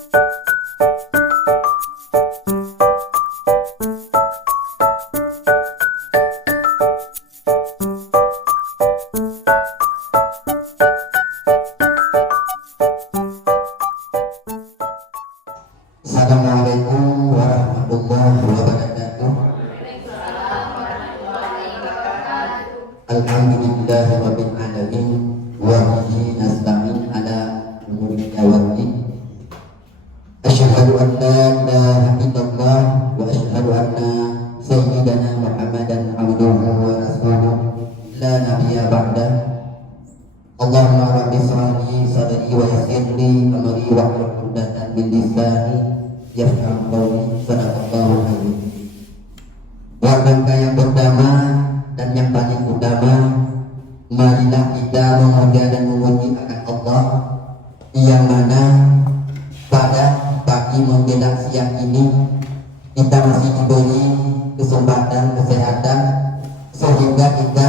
Assalamualaikum warahmatullahi wabarakatuh. Alhamdulillahi rabbil alamin wa bihi nasta'in ala umuri dawati. Asyhadu an la ilaha illallah wa asyhadu anna sayyidana Muhammadan abduhu wa rasuluh la nabiyya ba'da. Allahumma rabbi shrahli sadri wa yassir li amri wahlul 'uqdatam min lisani yafqahu qawli. Sadaqallahu alazim. Warga yang pertama dan yang paling utama, marilah kita memuja dan memuji akan Allah yang mana pada pagi menjelang siang ini kita masih diberi kesempatan kesehatan sehingga kita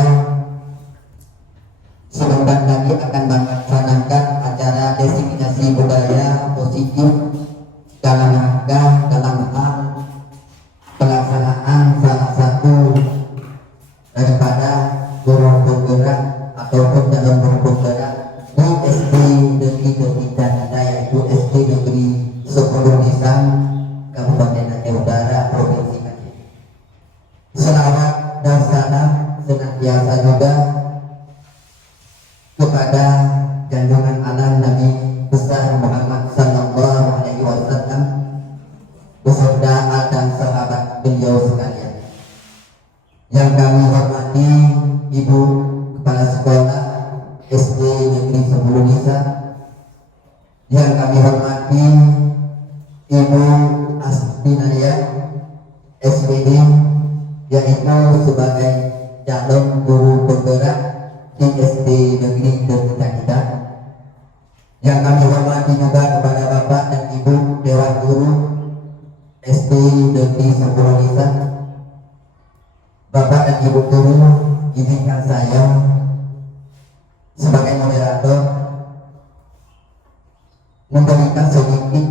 sebentar lagi akan melaksanakan acara diseminasi budaya positif dalam hal pelaksanaan salah satu daripada guru penggerak ataupun dalam guru penggerak di SD Negeri Desa, yaitu SD Negeri 10 Desa, Kabupaten Aceh Utara, Provinsi Aceh. Selawat dan salam senantiasa juga kepada junjungan alam Nabi besar Muhammad sallallahu alaihi wasallam beserta dan sahabat beliau sekalian. Yang kami hormati Ibu Kepala Sekolah SD Negeri 10 Desa, yang kami hormati Ibu Astinaya SPD, yaitu sebagai calon guru penggerak di SD Negeri Desa. Yang kami hormati juga kepada Bapak dan Ibu Dewan Guru SD Negeri 10 Desa. Bapak dan Ibu Guru, izinkan saya sebagai moderator memberikan sedikit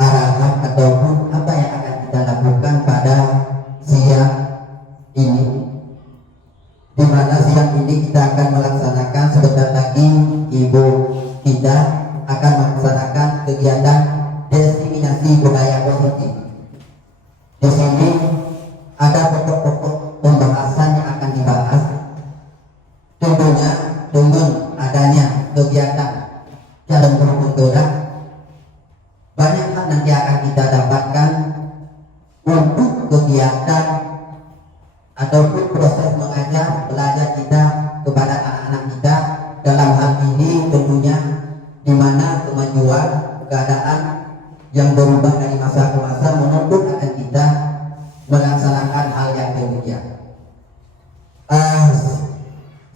arahan ataupun apa yang akan kita lakukan pada siang ini, di mana siang ini kita akan melaksanakan sebentar lagi Ibu kita akan melaksanakan kegiatan diseminasi budaya positif. Di sini ada pokok-pokok pembahasan yang akan dibahas. Tentunya dengan adanya kegiatan calon guru penggerak, banyak hal nanti akan kita dapatkan untuk kegiatan ataupun proses mengajar belajar kita kepada anak-anak kita. Dalam hal ini tentunya di mana kemajuan keadaan yang berubah dari masa ke masa menuntut akan kita melaksanakan hal yang demikian.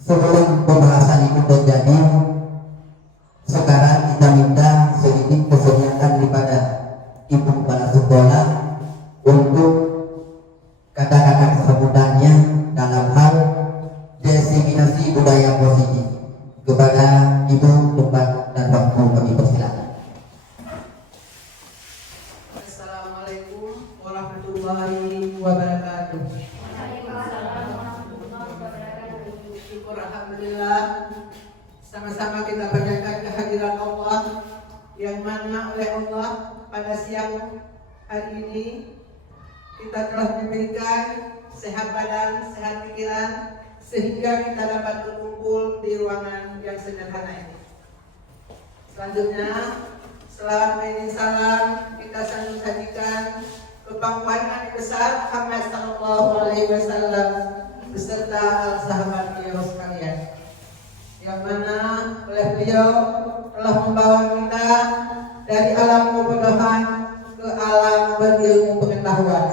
Sebelum pembahasan itu terjadi, sekarang kita minta sedikit kesediaan daripada Ibu Kepala Sekolah untuk kata-kata sambutannya dalam hal diseminasi budaya positif. Kepada Ibu, tempat dan waktu kami persilakan. Assalamualaikum warahmatullahi wabarakatuh. Syukur alhamdulillah, sama-sama kita panjatkan kehadiran Allah yang mana oleh Allah pada siang hari ini kita telah diberikan sehat badan, sehat pikiran, sehingga kita dapat berkumpul di ruangan yang sederhana ini. Selanjutnya, selawat dan salam kita sambut sajikan kepada Nabi besar Muhammad sallallahu alaihi wasallam beserta sahabat beliau sekalian, yang mana oleh beliau telah membawa kita dari alam kebodohan ke alam berilmu pengetahuan.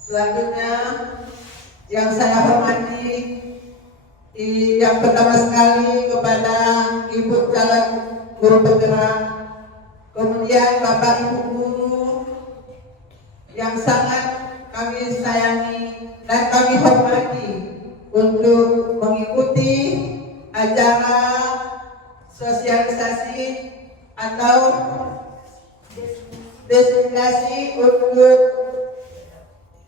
Selanjutnya, yang saya hormati yang pertama sekali kepada Ibu calon guru penggerak, kemudian Bapak Ibu guru yang sangat kami sayangi dan kami hormati untuk mengikuti acara sosialisasi atau designasi untuk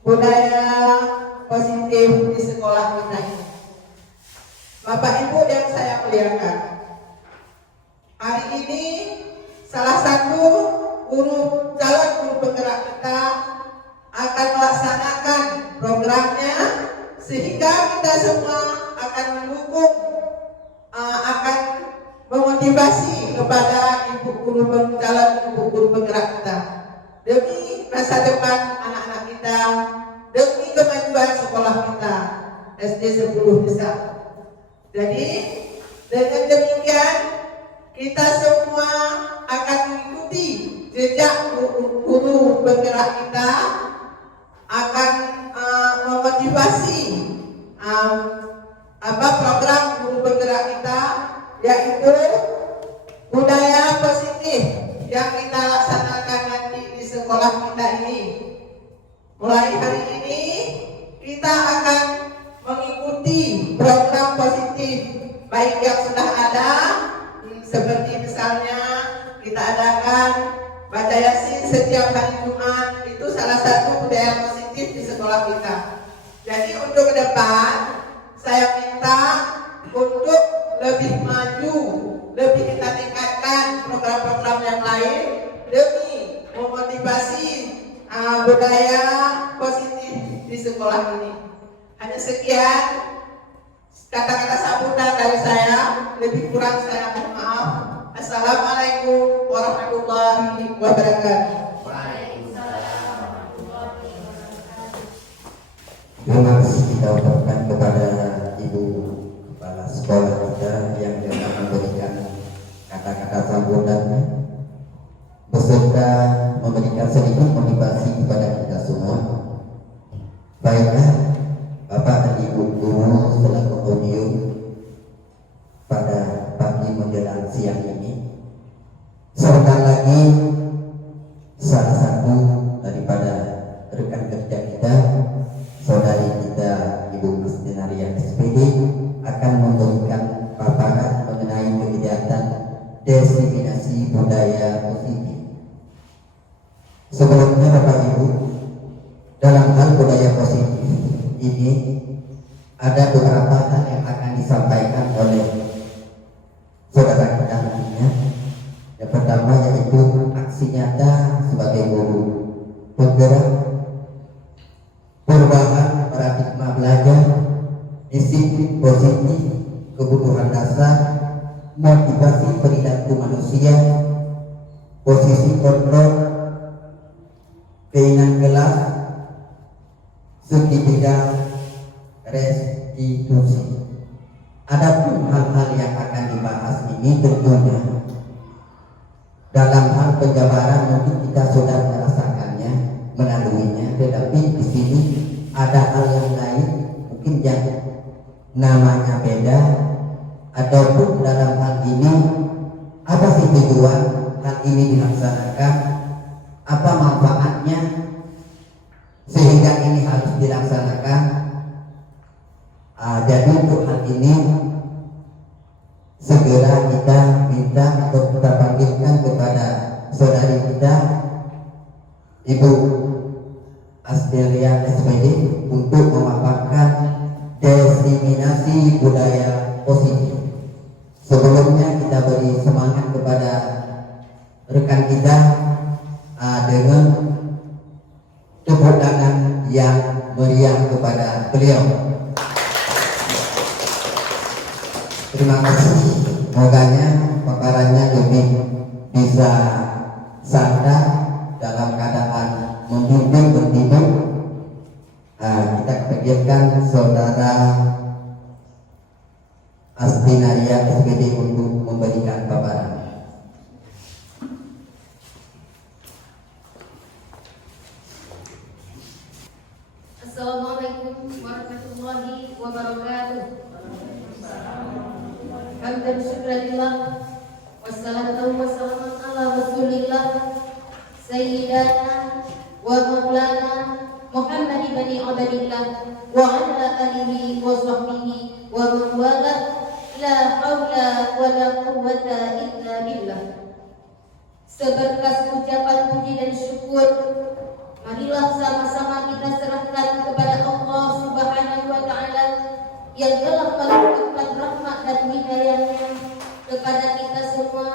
budaya positif di sekolah kita ini. Bapak Ibu yang saya muliakan, hari ini salah satu calon guru penggerak kita akan melaksanakan programnya, sehingga kita semua akan mendukung, akan memotivasi kepada calon ibu guru penggerak kita demi masa depan anak-anak kita, demi kemajuan sekolah kita SD 10 Desa. Jadi dengan demikian kita semua akan mengikuti jejak guru penggerak kita, akan memotivasi program guru penggerak kita, yaitu budaya positif yang kita laksanakan nanti di sekolah kita ini. Mulai hari ini kita akan mengikuti program positif baik yang sudah ada, seperti misalnya kita adakan baca Yasin setiap hari Jumat. Itu salah satu budaya positif di sekolah kita. Jadi untuk ke depan saya minta untuk lebih maju, lebih kita tingkatkan program-program yang lain demi memotivasi budaya positif di sekolah ini. Hanya sekian kata-kata sambutan dari saya, lebih kurang saya mohon maaf. Assalamualaikum warahmatullahi wabarakatuh. Terima kasih kita ucapkan kepada Ibu Kepala Sekolah kita yang telah memberikan kata-kata sambutannya, beserta memberikan sedikit motivasi kepada kita semua. Baiklah, Bapak dan Ibu guru setelah podium pada pagi menjelang siang ini, sebentar lagi salah satu daripada rekan kerja kita, saudari kita Ibu Christinaria SPD, akan memberikan paparan mengenai kegiatan diseminasi budaya positif. Sebelumnya Bapak Ibu, dalam hal budaya positif ini ada beberapa hal yang akan disampaikan oleh saudara kita nantinya. Yang pertama yaitu aksi nyata sebagai guru penggerak, perubahan paradigma belajar, disiplin positif, kebutuhan dasar, motivasi perilaku manusia, posisi kontrol, keinginan kelas, segitiga restitusi. Adapun hal-hal yang akan dibahas ini tentunya dalam hal penjabaran mungkin kita sudah merasakannya, melaluinya, tetapi di sini ada hal yang lain mungkin yang namanya beda, ataupun dalam hal ini apa sih tujuan hal ini dilaksanakan, apa manfaatnya sehingga ini harus dilaksanakan. Jadi untuk hal ini segera kita minta atau kita panggilkan kepada saudari kita Ibu Asdelia SPD untuk memaparkan diseminasi budaya positif. Sebelumnya kita beri semangat kepada rekan kita dengan tepuk tangan yang meriah kepada beliau. Terima kasih. Moganya paparannya lebih bisa sadar dalam keadaan membimbing bertimbang. Kita kegiatan saudara Astinaria SPD untuk memberikan paparan. Assalamualaikum warahmatullahi wabarakatuh. Hamdan syukranillah, wassalatu wassalamu ala rasulillah, sayyidana wa maulana Muhammad ibn Abdillah wa ala alihi wa sahbihi wa man wala, la hawla wa la quwwata illa billah. Seberkas ucapan puji dan syukur, marilah sama-sama kita serahkan kepada Allah Subhanahu wa Ta'ala yang telah melimpahkan rahmat dan hidayahnya kepada kita semua,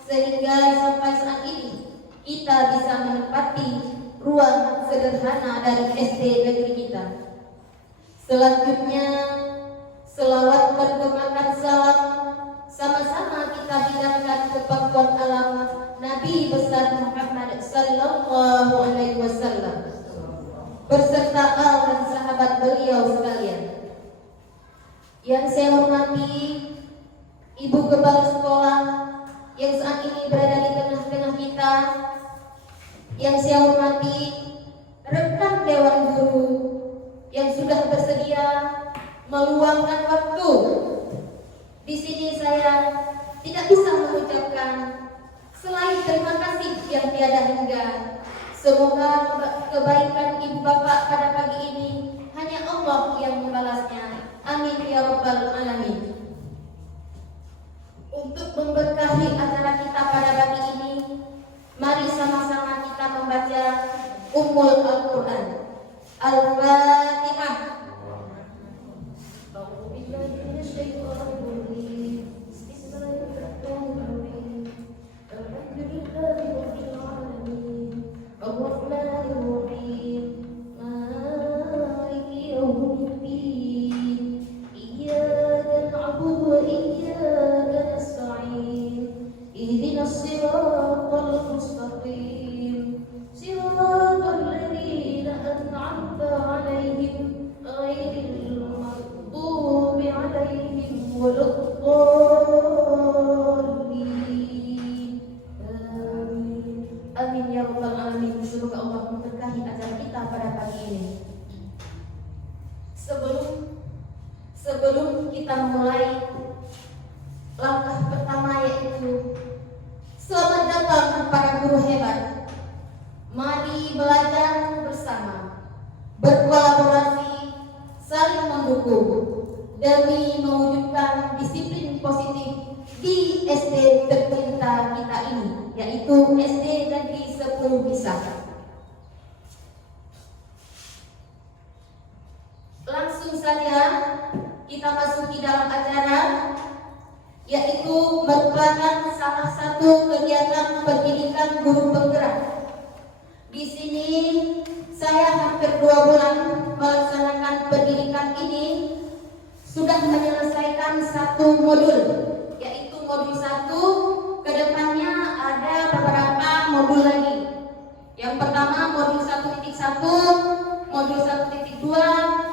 sehingga sampai saat ini kita bisa menempati ruang sederhana dari SD negeri kita. Selanjutnya, selawat bergemakan salam sama-sama kita hidangkan ke pangkuan alam Nabi besar Muhammad sallallahu alaihi wasallam berserta al dan sahabat beliau sekalian. Yang saya hormati Ibu Kepala Sekolah yang saat ini berada di tengah-tengah kita, yang saya hormati rekan Dewan Guru yang sudah bersedia meluangkan waktu. Di sini saya tidak bisa mengucapkan selain terima kasih yang tiada hingga. Semoga kebaikan ibu bapak pada pagi ini hanya Allah yang membalasnya. Amin ya rabbal alamin. Untuk memberkahi acara kita pada pagi ini, mari sama-sama kita membaca Ummul Al-Quran. Al-Fatihah. Amin ya rabbal alamin. Semoga Allah memberkahi acara kita pada pagi ini. Sebelum kita mulai langkah pertama, yaitu selamat datang para guru hebat. Mari belajar bersama, berkolaborasi, saling mendukung demi mewujudkan disiplin positif di SD tercinta kita ini, yaitu SD Negeri 10 Bisa. Langsung saja kita masuki dalam acara, yaitu merupakan salah satu kegiatan pendidikan guru penggerak. Di sini saya hampir 2 bulan melaksanakan pendidikan ini, sudah menyelesaikan 1 modul, yaitu modul 1. Kedepannya ada beberapa modul lagi. Yang pertama modul 1.1, modul 1.2,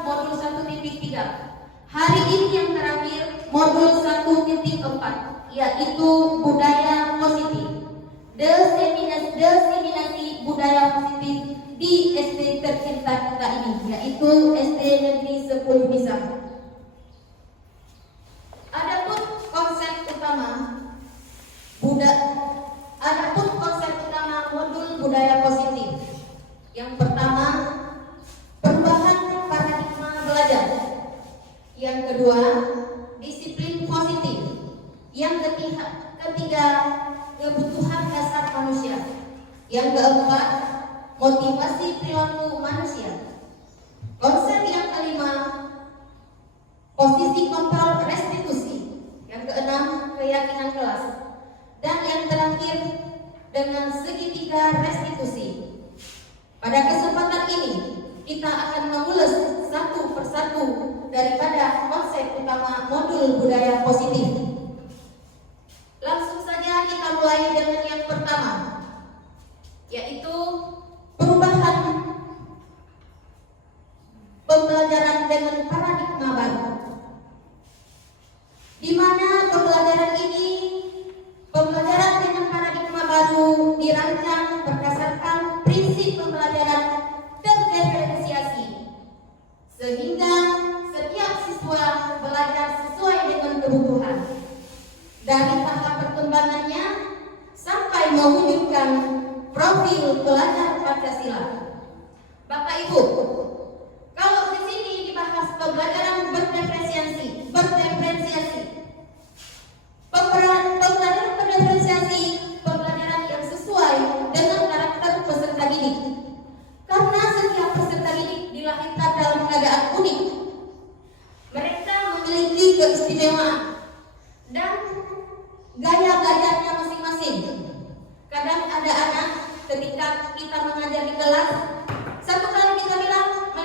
modul 1.3. Hari ini yang terakhir modul 1.4, yaitu budaya positif. Diseminasi budaya positif di SD tercinta kita ini, yaitu SD Negeri 10 Bisa. Adapun konsep utama modul budaya positif. Yang pertama, perubahan paradigma belajar. Yang kedua, disiplin positif. Yang ketiga, kebutuhan dasar manusia. Yang keempat, motivasi perilaku manusia. Konsep yang kelima, posisi kontrol restitusi. Yang keenam, keyakinan kelas. Dan yang terakhir, dengan segitiga restitusi. Pada kesempatan ini, kita akan mengulas satu persatu daripada konsep utama modul budaya positif. Langsung saja kita mulai dengan yang pertama, yaitu perubahan pembelajaran dengan paradigma baru, di mana pembelajaran dengan paradigma baru dirancang berdasarkan prinsip pembelajaran terdiferensiasi, sehingga setiap siswa belajar sesuai dengan kebutuhan dari tahap perkembangannya sampai mewujudkan profil pelajar Pancasila. Bapak Ibu, kalau di sini dibahas pembelajaran berdiferensiasi, pembelajaran berdiferensiasi, pembelajaran yang sesuai saat kita mengajar di kelas, satu kali kita bilang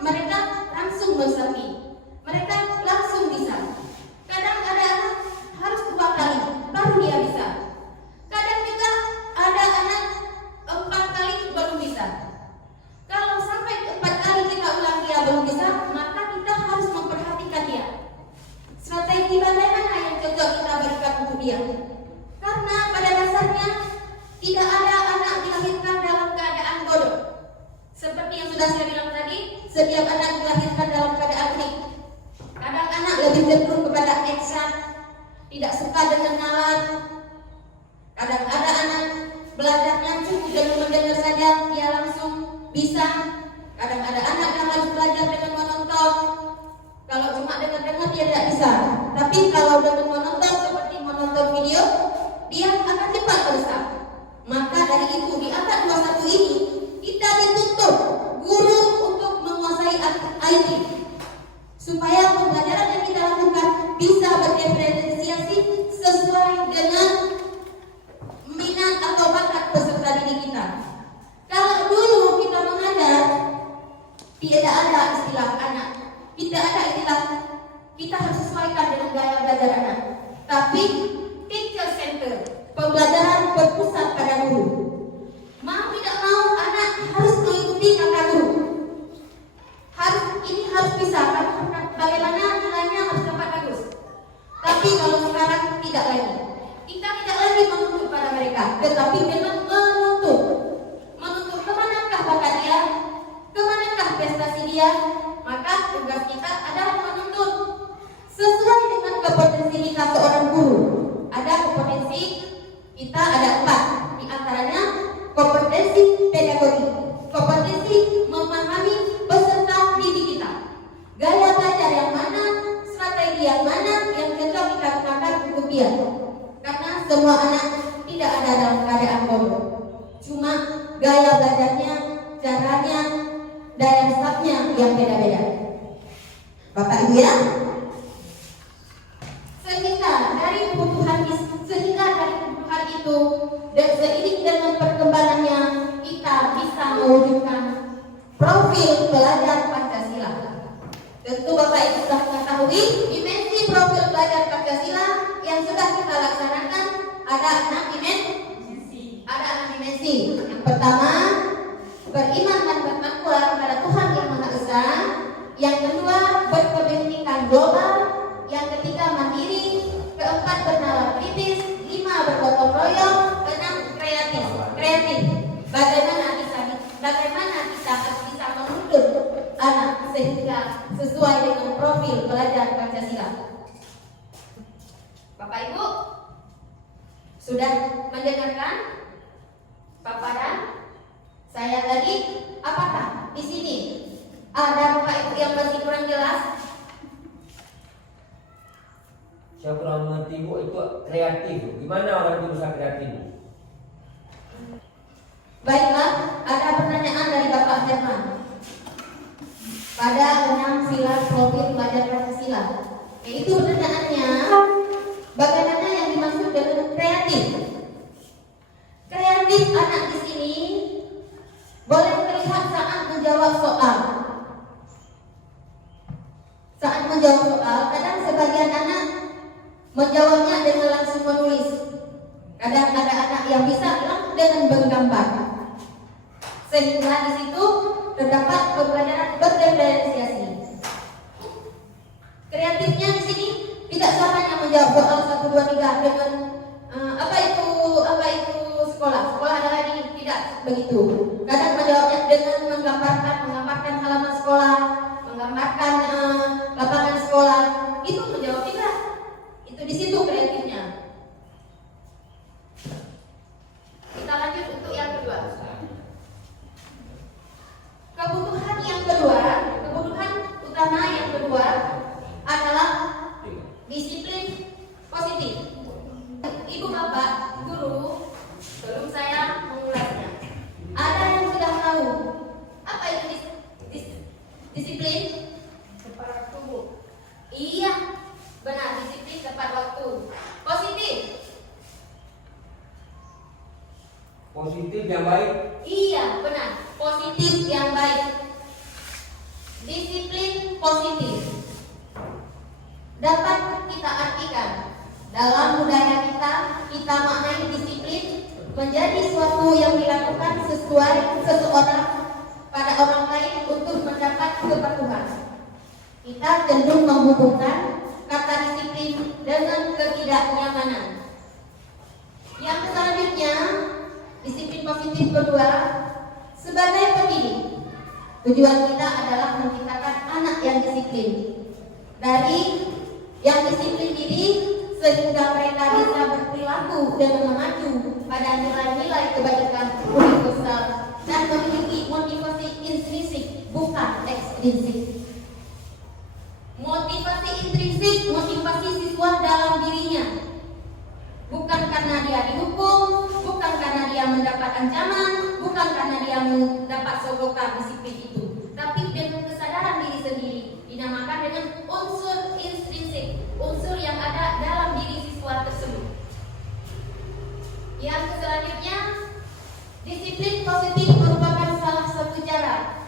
mereka langsung mengerti, mereka langsung bisa. Kadang ada anak harus 2 kali baru dia bisa. Kadang juga ada anak 4 kali baru bisa. Kalau sampai 4 kali kita ulang dia belum bisa, maka kita harus memperhatikan dia. Strategi bagaimana yang cocok kita berikan untuk dia? Karena pada dasarnya tidak ada anak dilahirkan dalam keadaan bodoh. Seperti yang sudah saya bilang tadi, setiap anak dilahirkan dalam keadaan unik. Kadang anak lebih cenderung kepada action, tidak suka dengan nalar. Kadang ada anak belajarnya cukup dengan mendengar saja, dia langsung bisa. Kadang ada anak yang harus belajar dengan menonton. Kalau cuma dengar-dengar dia tidak bisa. Tapi kalau dengan menonton seperti menonton video, dia akan cepat berusaha. Maka dari itu di angka 21 ini kita dituntut guru untuk menguasai IT supaya pembelajaran yang kita lakukan bisa berdiferensiasi sesuai dengan minat atau bakat peserta didik kita. Kalau dulu kita mengajar tidak ada istilah anak, tidak ada istilah kita harus sesuaikan dengan gaya belajar anak. Tapi teacher center, pembelajaran berpusat pada guru. Mau tidak mau anak harus mengikuti kata guru. Ini harus bisa, karena bagaimana nilainya harus dapat bagus. Tapi kalau sekarang tidak lagi. Kita tidak lagi menuntut pada mereka, tetapi memang menuntut kemanakah bakat dia, kemanakah prestasi dia. Maka tugas kita adalah menuntut sesuai dengan kompetensi kita seorang guru. Ada kompetensi kita ada 4, di antaranya kompetensi pedagogi, kompetensi memahami peserta didik kita, gaya belajar yang mana, strategi yang mana yang cocok kita gunakan untuk dia. Karena semua anak tidak ada dalam keadaan bodoh, cuma gaya belajarnya, caranya, daya resapnya yang beda-beda. Bapak Ibu ya, sehingga dari kebutuhan itu dan seiring dengan perkembangannya kita bisa mewujudkan profil pelajar Pancasila. Tentu Bapak Ibu sudah mengetahui dimensi profil pelajar Pancasila yang sudah kita laksanakan ada 6 dimensi. Yang pertama, beriman dan bertakwa kepada Tuhan Yang Maha Esa. Yang kedua, berpendidikan global. Yang ketiga, mandiri. Keempat, bernalar kritis. 5, bergotong royong. 6, kreatif. Bagaimana kita harus bisa menuntut anak sehingga sesuai dengan profil pelajar Pancasila. Bapak Ibu sudah mendengarkan paparan saya tadi? Apakah di sini ada Bapak Ibu yang masih kurang jelas? Saya kurang mengerti Bu, itu kreatif. Gimana orang itu bisa kreatif? Baiklah, ada pertanyaan dari Bapak Herman pada 6 sila profil pelajar Pancasila. Yaitu pertanyaannya, bagaimana yang dimaksud dengan kreatif? Kreatif anak di sini boleh terlihat saat menjawab soal. Saat menjawab soal, kadang sebagian anak menjawabnya dengan langsung menulis. Kadang ada anak yang bisa langsung dengan menggambar. Sehingga di situ terdapat pembelajaran berdiferensiasi. Kreatifnya di sini tidak selamanya menjawab soal 1, 2, 3 dengan apa itu sekolah adalah ini, tidak begitu. Kadang menjawabnya dengan menggambarkan halaman sekolah, menggambarkan lapangan sekolah. Itu menjawab tidak. Itu di situ kreatifnya. Kita lanjut untuk yang kedua. Kebutuhan utama yang kedua adalah disiplin positif. Ibu bapak, guru, sebelum saya mengulasnya, ada Positif yang baik. Iya, benar. Positif yang baik. Disiplin positif dapat kita artikan dalam budaya kita maknai disiplin menjadi suatu yang dilakukan sesuai seseorang pada orang lain untuk mendapat kepatuhan. Kita cenderung menghubungkan kata disiplin dengan ketidaknyamanan. Yang selanjutnya, disiplin positif kedua, sebagai pendidik, tujuan kita adalah menciptakan anak yang disiplin. Dari yang disiplin diri sehingga mereka bisa berperilaku dan mengacu pada nilai-nilai kebaikan universal dan memiliki motivasi intrinsik bukan ekstrinsik. Motivasi intrinsik, motivasi siswa dalam dirinya, bukan karena dia dihukum, bukan karena dia mendapat ancaman, bukan karena dia mendapat sogokan disiplin itu, tapi dengan kesadaran diri sendiri, dinamakan dengan unsur intrinsik, unsur yang ada dalam diri siswa tersebut. Yang selanjutnya, disiplin positif merupakan salah satu cara.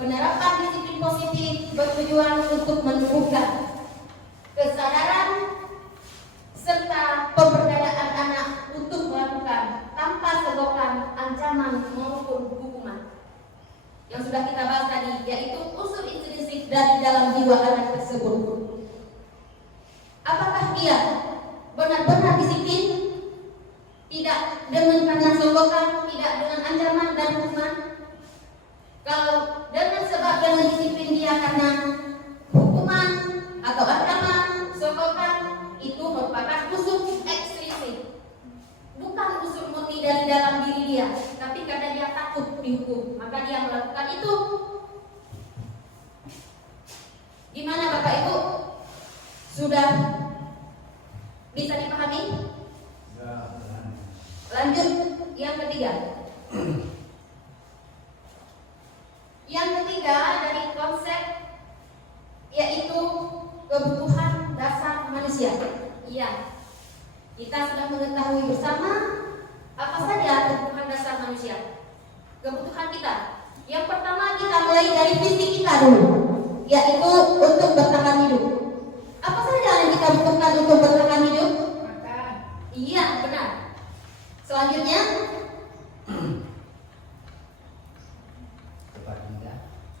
Penerapan disiplin positif bertujuan untuk menumbuhkan kesadaran serta pemberdayaan anak untuk melakukan tanpa sogokan, ancaman maupun hukuman. Yang sudah kita bahas tadi, yaitu unsur intrinsik dari dalam jiwa anak tersebut. Apakah dia benar-benar disiplin? Tidak dengan karena sogokan, tidak dengan ancaman dan hukuman. Kalau dengan sebab dengan disiplin dia karena hukuman atau ancaman, sogokan, itu merupakan unsur ekstrinsik, bukan unsur murni dari dalam diri dia, tapi karena dia takut dihukum, maka dia melakukan itu. Gimana Bapak Ibu? Sudah bisa dipahami? Lanjut yang ketiga. Yang ketiga dari konsep yaitu kebutuhan dasar manusia. Iya, kita sudah mengetahui bersama apa saja kebutuhan dasar manusia. Kebutuhan kita, yang pertama kita mulai dari fisik kita dulu, yaitu untuk bertahan hidup. Apa saja yang kita butuhkan untuk bertahan hidup? Makan. Iya, benar. Selanjutnya,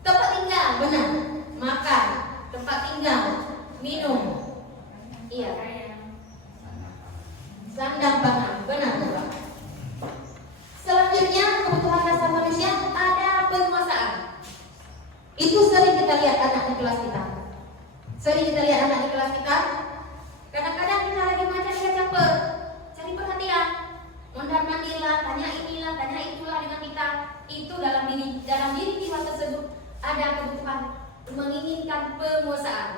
tempat tinggal, benar. Makan, tempat tinggal, minum, iya. Sandang pangan, benar. Selanjutnya, kebutuhan dasar manusia ada penguasaan. Itu sering kita lihat anak di kelas kita. Kadang-kadang kita lagi macam dia caper, cari perhatian, mondar-mandirlah, tanya inilah, tanya itulah dengan kita. Itu dalam diri kita tersebut ada kebutuhan menginginkan penguasaan.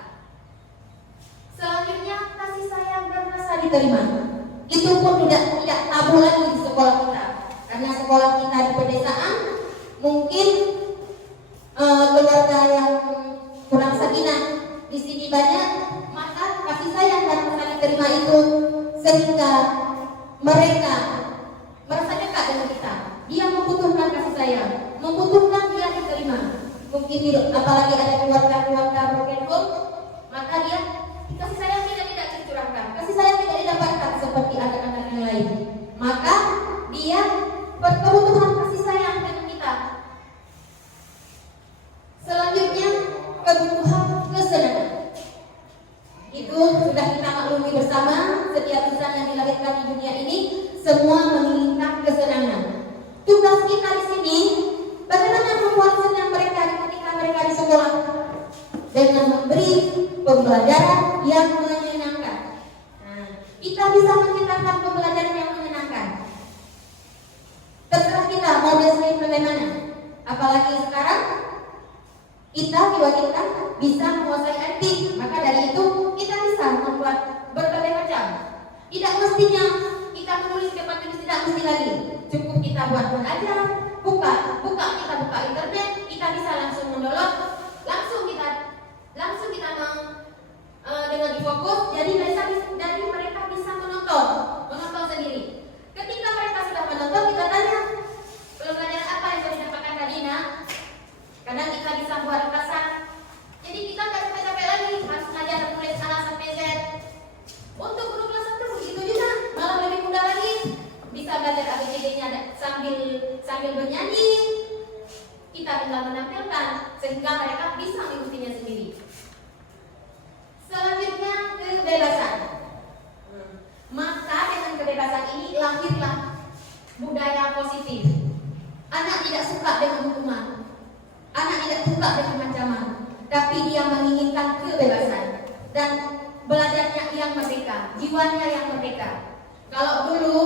Selanjutnya, kasih sayang dan rasa diterima. Itu pun tidak tabu lagi di sekolah kita, karena sekolah kita di pedesaan mungkin keluarga yang kurang sakinah di sini banyak, maka kasih sayang dan rasa diterima itu sehingga mereka merasa dekat dengan kita. Dia membutuhkan kasih sayang, membutuhkan dia diterima. Mungkin apalagi ada keluarga-keluarga broken home, maka dia kasih sayang tidak dicurahkan, kasih sayang tidak didapatkan seperti anak-anak yang lain. Maka dia berkebutuhan kasih sayang dengan kita. Selanjutnya, kebutuhan kesenangan. Itu sudah kita maklumi bersama, setiap insan yang dilahirkan di dunia ini semua menginginkan kesenangan. Tugas kita di sini bagaimana membuat senang mereka ketika mereka di sekolah dengan memberi pembelajaran yang menyenangkan. Nah, kita bisa menciptakan pembelajaran yang menyenangkan. Terserah kita mau desain bagaimana. Apalagi sekarang kita diwajibkan bisa menguasai IT, maka dari itu kita bisa membuat berbagai macam. Tidak mestinya kita menulis cepat tulis, tidak mesti lagi. Cukup kita buat aja, buka internet, kita bisa langsung mendownload, langsung kita dengan difokus, jadi mereka bisa menonton sendiri. Ketika mereka sudah menonton, kita tanya, belajar ABCD-nya sambil bernyanyi, kita tinggal menampilkan sehingga mereka bisa mengikutinya sendiri. Selanjutnya kebebasan. Maka dengan kebebasan ini lahirlah budaya positif. Anak tidak suka dengan hukuman, anak tidak suka dengan ancaman, tapi dia menginginkan kebebasan dan belajarnya yang merdeka, jiwanya yang merdeka. Kalau dulu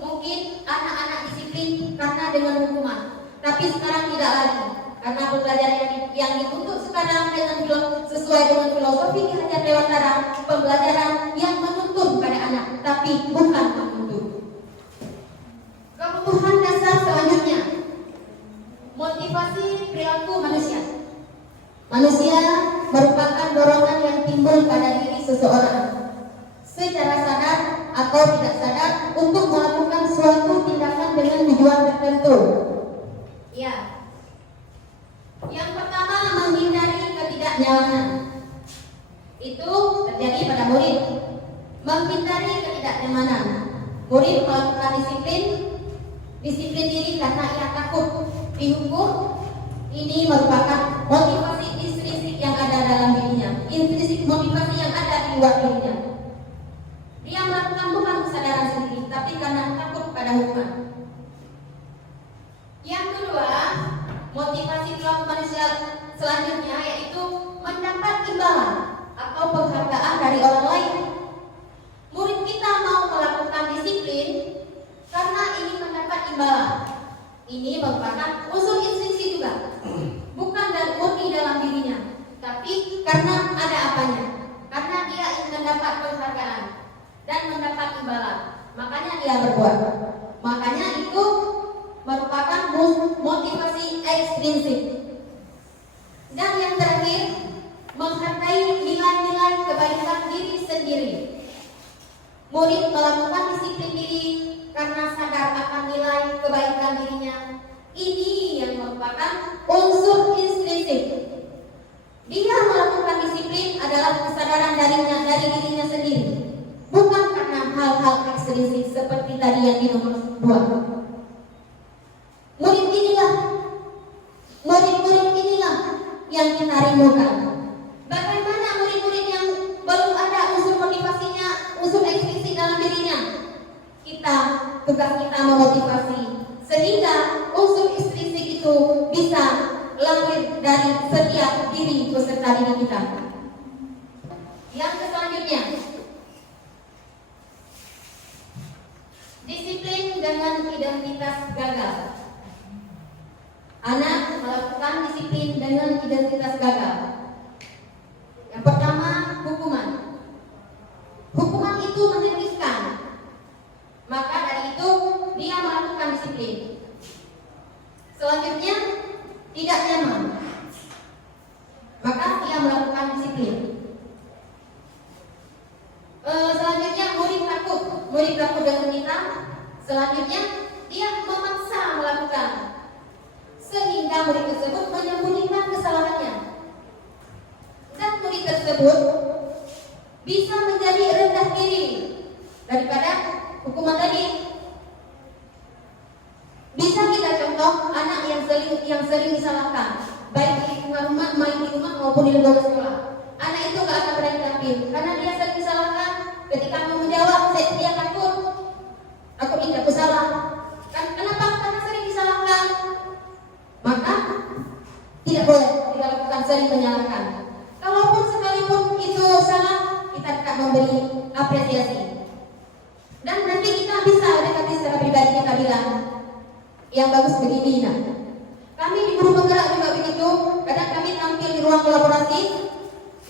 mungkin anak-anak disiplin karena dengan hukuman, tapi sekarang tidak lagi, karena pembelajaran yang dituntut sekarang sesuai dengan filosofi Ki Hajar Dewantara, pembelajaran yang menuntun pada anak, tapi bukan menuntut. Kebutuhan dasar selanjutnya, motivasi perilaku manusia. Manusia merupakan dorongan yang timbul pada diri seseorang secara sadar atau tidak sadar untuk melakukan suatu tindakan dengan tujuan tertentu. Ya. Yang pertama, menghindari ketidaknyamanan. Itu terjadi pada murid. Menghindari ketidaknyamanan. Murid melakukan disiplin diri karena ia takut dihukum. Ini merupakan motivasi intrinsik yang ada dalam dirinya, intrinsik motivasi yang ada di luar dirinya. Dia melakukan bukan kesadaran sendiri, tapi karena takut pada hukuman. Yang kedua, motivasi perilaku manusia selanjutnya yaitu mendapat imbalan atau penghargaan dari orang lain. Murid kita mau melakukan disiplin karena ingin mendapat imbalan. Ini merupakan unsur intrinsik juga, bukan dari murni dalam dirinya, tapi karena ada apanya, karena dia ingin mendapat penghargaan dan mendapat imbalan, makanya dia berbuat. Makanya itu merupakan motivasi ekstrinsik. Dan yang terakhir, menghargai nilai-nilai kebaikan diri sendiri. Murid melakukan disiplin diri karena sadar akan nilai kebaikan dirinya. Ini yang merupakan unsur intrinsik. Dia melakukan disiplin adalah kesadaran dari dirinya sendiri, bukan karena hal-hal ekstrinsik seperti tadi yang di nomor 2. Murid-murid inilah yang kita rindukan. Bagaimana murid-murid yang belum ada unsur motivasinya, unsur ekstrinsik dalam dirinya? Tugas kita memotivasi sehingga unsur ekstrinsik itu bisa lahir dari setiap diri peserta didik kita. Yang selanjutnya, disiplin dengan identitas gagal. Anak melakukan disiplin dengan identitas gagal. Yang pertama, hukuman. Hukuman itu menyakitkan. Maka dari itu dia melakukan disiplin. Selanjutnya, tidak nyaman. Maka dia melakukan disiplin. Selanjutnya, murid takut dengan kita. Selanjutnya, dia memaksa melakukan, sehingga murid tersebut menyembunyikan kesalahannya. Dan murid tersebut bisa menjadi rendah diri daripada hukuman tadi. Bisa kita contoh anak yang sering disalahkan, baik di rumah maupun di luar sekolah. Anak itu gak akan berani tampil karena dia sering disalahkan. Ketika mau menjawab, dia takut. Aku tidak bersalah. Kenapa? Karena sering disalahkan. Maka tidak boleh kita lakukan sering menyalahkan. Kalaupun sekalipun itu salah, kita tidak memberi apresiasi. Dan nanti kita bisa dekati secara pribadi, kita bilang yang bagus begini. Nah, kami di guru penggerak juga begitu. Kadang kami tampil di ruang kolaborasi,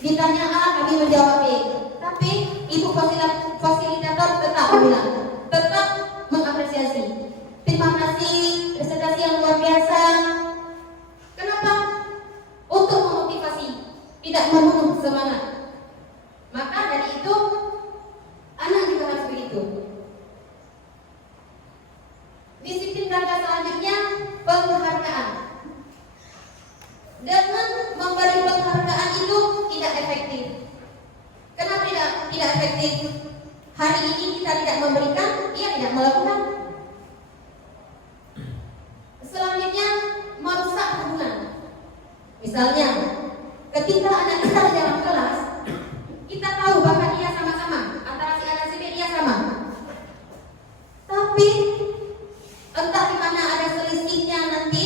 ditanya A, kami menjawab B. Tapi ibu fasilitator tetap bilang, tetap mengapresiasi. Terima kasih, presentasi yang luar biasa. Kenapa? Untuk memotivasi, tidak membunuh semangat. Maka dari itu anak juga harus begitu. Disiplin rangka selanjutnya, penghargaan. Dengan memberi penghargaan itu tidak efektif. Kenapa tidak efektif? Hari ini kita tidak memberikan, dia tidak melakukan. Misalnya, ketika anak kita di dalam kelas, kita tahu bahkan dia sama-sama antara si A dan si B dia sama. Tapi entah di mana ada selisihnya nanti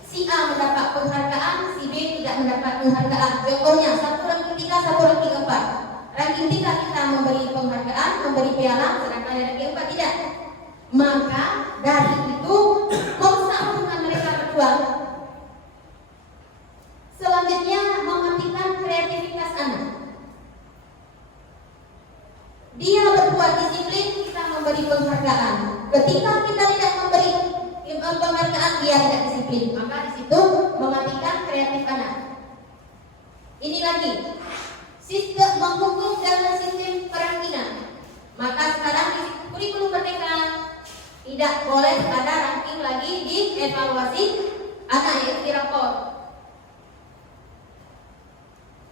si A mendapat penghargaan, si B tidak mendapat penghargaan. Contohnya satu ranking 3, satu ranking 4. Ranking 3 kita memberi penghargaan, memberi piala, sedangkan ranking 4 tidak. Maka dari itu merusak hubungan mereka berdua. Selanjutnya mematikan kreativitas anak. Dia berbuat disiplin, kita memberi penghargaan. Ketika kita tidak memberi penghargaan, dia tidak disiplin. Maka di situ mematikan kreatif anak. Ini lagi sistem menghukum dalam sistem perankingan. Maka sekarang di kurikulum merdeka tidak boleh ada ranking lagi di evaluasi anak, yaitu di rapor.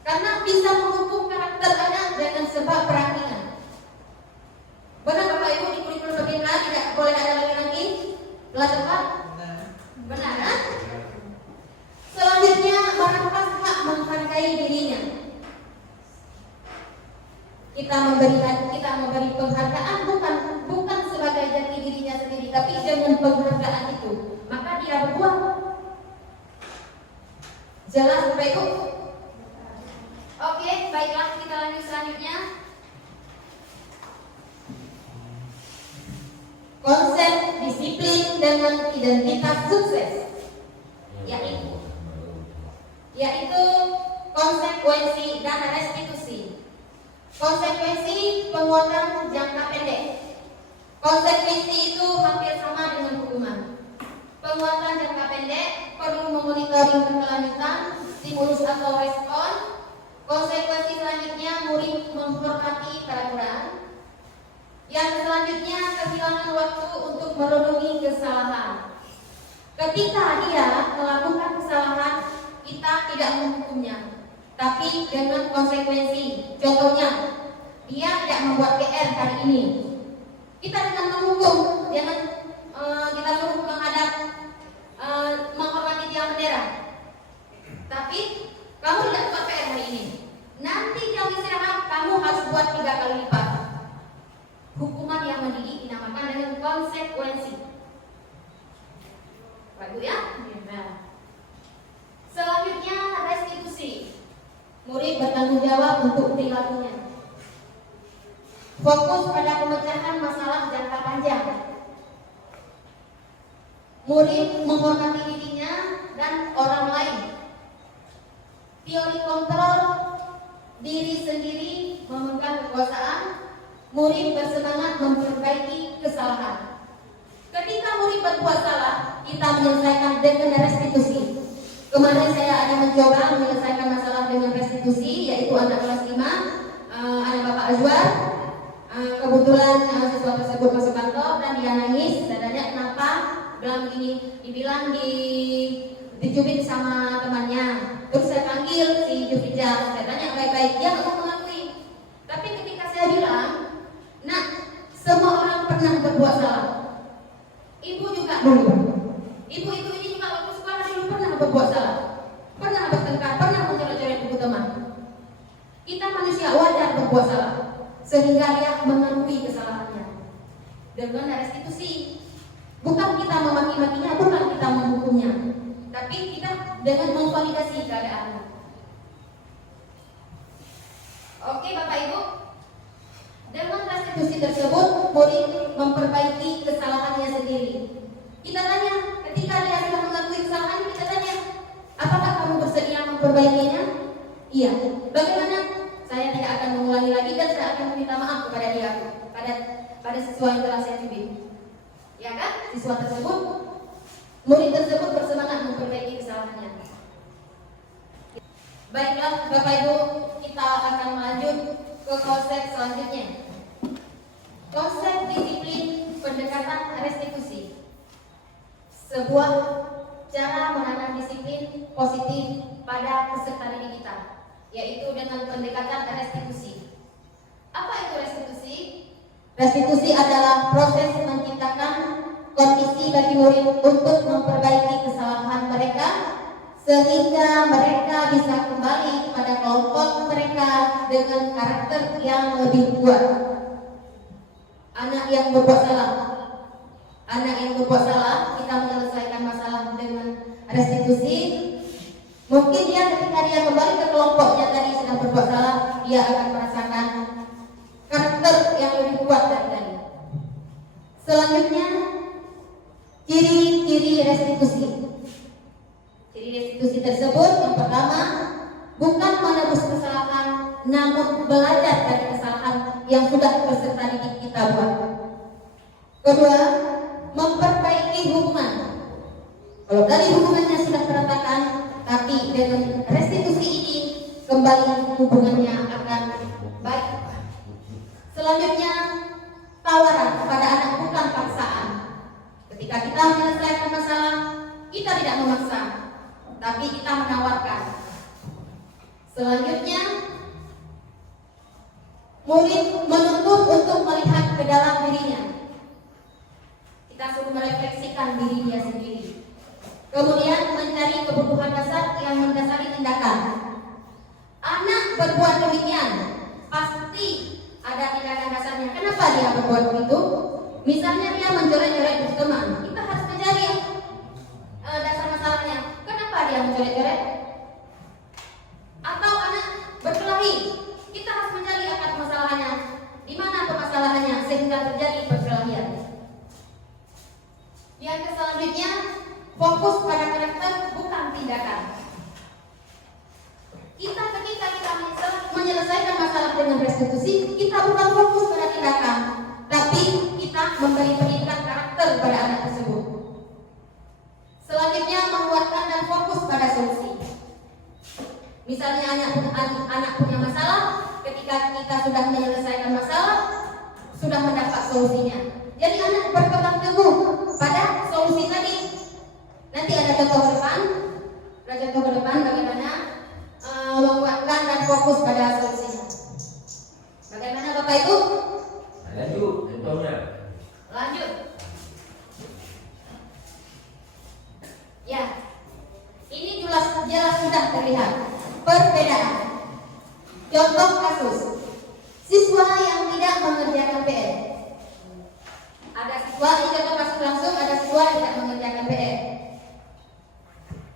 Karena bisa menghukum karakter anak dengan sebab perankingan. Benar Bapak Ibu, di kurikulum merdeka tidak boleh ada lagi ranking kelas 4? Benar kan? Selanjutnya merampas hak menghargai dirinya. Kita memberi penghargaan bukan sebagai jati dirinya sendiri, tapi dengan penghargaan itu maka dia berbuat. Jelas Bapak Ibu? Oke, baiklah, kita lanjut selanjutnya. Konsep disiplin dengan identitas sukses, yaitu konsekuensi dan restitusi. Konsekuensi penguatan jangka pendek. Konsekuensi itu hampir sama dengan hukuman. Penguatan jangka pendek perlu memonitoring berkelanjutan, stimulus atau respon. Konsekuensi selanjutnya murid menghormati peraturan. Yang selanjutnya kehilangan waktu untuk merenungi kesalahan. Ketika dia melakukan kesalahan, kita tidak menghukumnya, tapi dengan konsekuensi. Contohnya, dia tidak membuat PR hari ini. Kita dengan menghukum, jangan kita suruh menghadap menghormati tiang bendera. Tapi kamu tidak buat PR hari ini. Nanti jam istirahat kamu harus buat 3 kali lipat. Hukuman yang mendidik dinamakan dengan konsekuensi. Bagus ya? Nah. Selanjutnya restitusi. Murid bertanggung jawab untuk perilakunya. Fokus pada pemecahan masalah jangka panjang. Murid menghormati dirinya dan orang lain. Teori kontrol diri sendiri, memegang kekuasaan. Murid bersemangat memperbaiki kesalahan. Ketika murid berbuat salah, kita menyelesaikan dengan restitusi. Kemarin saya ada mencoba menyelesaikan masalah dengan restitusi, yaitu anak kelas 5, anak Bapak Azwar. Kebetulan siswa tersebut masuk kantor dan dia nangis. Saya tanya kenapa, bilang begini, dibilang dicubit sama temannya. Terus saya panggil si Jufija, saya tanya baik-baik, dia nggak mau mengakui. Tapi ketika saya bilang, nah, semua orang pernah berbuat salah. Ibu juga dulu. Ibu-ibu ini juga waktu sekolah dulu pernah berbuat salah. Pernah bertengkar, pernah mencoret-coret buku teman. Kita manusia wajar berbuat salah, sehingga dia mengakui kesalahannya dengan restitusi. Bukan kita memaki-makinya, bukan kita menghukumnya, tapi kita dengan memvalidasi keadaannya. Oke Bapak Ibu, dengan restitusi tersebut murid memperbaiki kesalahannya sendiri. Kita tanya, ketika dia sudah mengakui kesalahan, kita tanya, apakah kamu bersedia memperbaikinya? Iya. Bagaimana? Saya tidak akan mengulangi lagi dan saya akan meminta maaf kepada dia, pada siswa yang telah saya cubit. Ya kan? Siswa tersebut, murid tersebut bersemangat memperbaiki kesalahannya. Baiklah Bapak Ibu, kita akan melanjut ke konsep selanjutnya. Konsep disiplin pendekatan restitusi. Sebuah cara menanam disiplin positif pada peserta didik kita, yaitu dengan pendekatan restitusi. Apa itu restitusi? Restitusi adalah proses menciptakan kondisi bagi murid untuk memperbaiki kesalahan mereka sehingga mereka bisa kembali pada kelompok mereka dengan karakter yang lebih kuat. Anak yang berbuat salah, kita menyelesaikan masalah dengan restitusi. Mungkin ketika dia kembali ke kelompoknya tadi sedang berbuat salah, dia akan merasakan karakter yang lebih kuat dari tadi. Selanjutnya, ciri-ciri restitusi. Ciri restitusi tersebut yang pertama, bukan menebus kesalahan, namun belajar dari kesalahan yang sudah peserta didik kita buat. Kedua, memperbaiki hubungan. Kalau tadi hubungannya sudah berantakan, tapi dengan restitusi ini kembali hubungannya akan baik. Selanjutnya, tawaran kepada anak bukan paksaan. Ketika kita menyelesaikan masalah, kita tidak memaksa, tapi kita menawarkan. Selanjutnya, murid menuntut untuk melihat ke dalam dirinya. Kita suruh merefleksikan diri dia sendiri. Kemudian mencari kebutuhan dasar yang mendasari tindakan. Anak berbuat demikian, pasti ada tindakan dasarnya. Kenapa dia berbuat begitu? Misalnya dia mencoret-coret buku teman, kita harus mencari dasar masalahnya. Kenapa dia mencoret-coret? Atau anak berkelahi, kita harus mencari akar masalahnya. Di mana permasalahannya sehingga terjadi perkelahian? Yang selanjutnya, fokus pada karakter bukan tindakan. Ketika kita menyelesaikan masalah dengan restitusi, kita bukan fokus pada tindakan, tapi kita memberi pendidikan karakter pada anak tersebut. Selanjutnya, menguatkan dan fokus pada solusi. Misalnya anak punya masalah, ketika kita sudah menyelesaikan masalah, sudah mendapat solusinya. Jadi anak berpegang teguh pada solusi tadi. Nanti ada contoh ke depan bagaimana menguatkan dan fokus pada solusinya. Bagaimana Bapak Ibu? Lanjut, contohnya. Lanjut. Ya, ini jelas sudah terlihat perbedaan. Contoh kasus siswa yang tidak mengerjakan PR. Ada siswa, ini contoh kasus langsung, ada siswa yang tidak mengerjakan PR.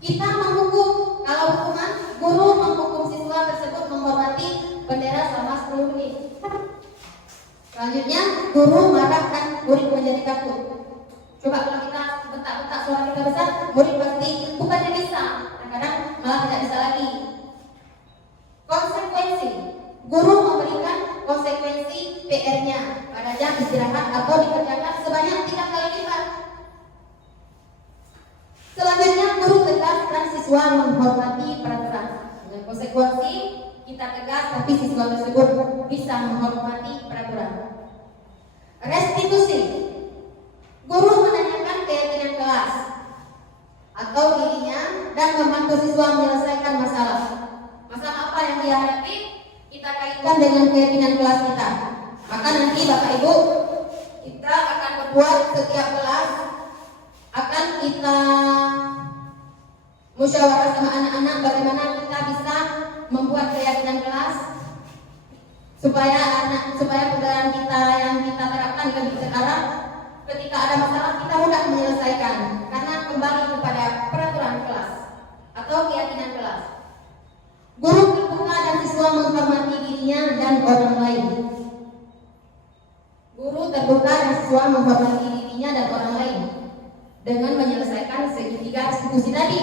Kita menghukum, kalau hukuman, guru menghukum siswa tersebut menghormati bendera selama 10 menit. Selanjutnya, guru marah dan murid menjadi takut. Coba kalau kita bentak-bentak suara kita besar, murid pasti bukannya bisa, kadang-kadang malah tidak bisa lagi. Konsekuensi, guru memberikan konsekuensi PR-nya pada jam istirahat atau dikerjakan sebanyak 3 kali lipat. Selanjutnya, guru tegas dan siswa menghormati peraturan. Dengan konsekuensi kita tegas, tapi siswa tersebut bisa menghormati peraturan. Restitusi, guru menanyakan keyakinan kelas atau dirinya dan membantu siswa menyelesaikan masalah. Masalah apa yang dihadapi, kita kaitkan dengan keyakinan kelas kita. Maka nanti Bapak Ibu, kita akan membuat setiap kelas akan kita musyawarah sama anak-anak bagaimana kita bisa membuat keyakinan kelas supaya pelajaran kita yang kita terapkan lebih terarah. Ketika ada masalah kita mudah menyelesaikan karena kembali kepada peraturan kelas atau keyakinan kelas. Guru terbuka dan siswa menghormati dirinya dan orang lain. Guru terbuka dan siswa menghormati dirinya dan orang lain dengan menyelesaikan segitiga restitusi tadi.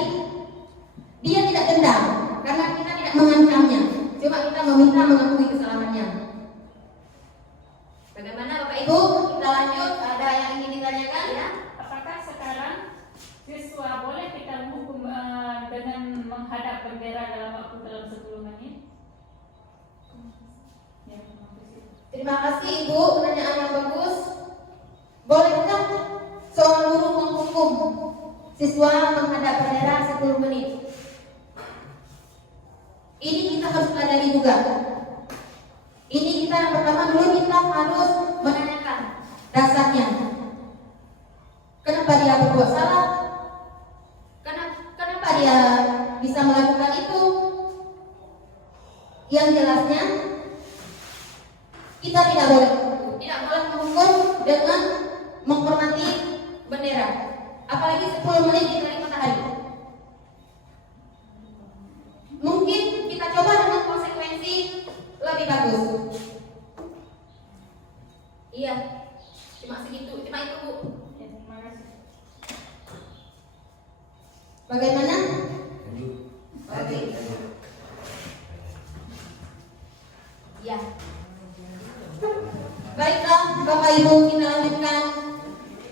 Dia tidak dendam karena kita tidak mengancamnya, cuma kita meminta mengakui kesalahannya. Bagaimana Bapak Ibu? Kita lanjut. Ada yang ingin ditanyakan ya? Apakah sekarang siswa boleh kita hukum dengan menghadap bendera dalam 10 menit? Ya, Terima kasih Ibu, pertanyaan yang bagus. Bolehkah seorang guru menghukum siswa menghadap bendera 10 menit? Ini kita harus pelajari juga. Ini kita yang pertama dulu kita harus menanyakan dasarnya. Kenapa dia berbuat salah? Kenapa dia bisa melakukan itu. Yang jelasnya kita tidak boleh menghukum dengan menghormati bendera, apalagi 10 menit di terik matahari. Mungkin kita coba dengan konsekuensi lebih bagus. Iya, cuma segitu, cuma itu Bu. Ya, terima kasih. Bagaimana? Lanjut. Oke. Ya. Baiklah, Bapak Ibu, kita lanjutkan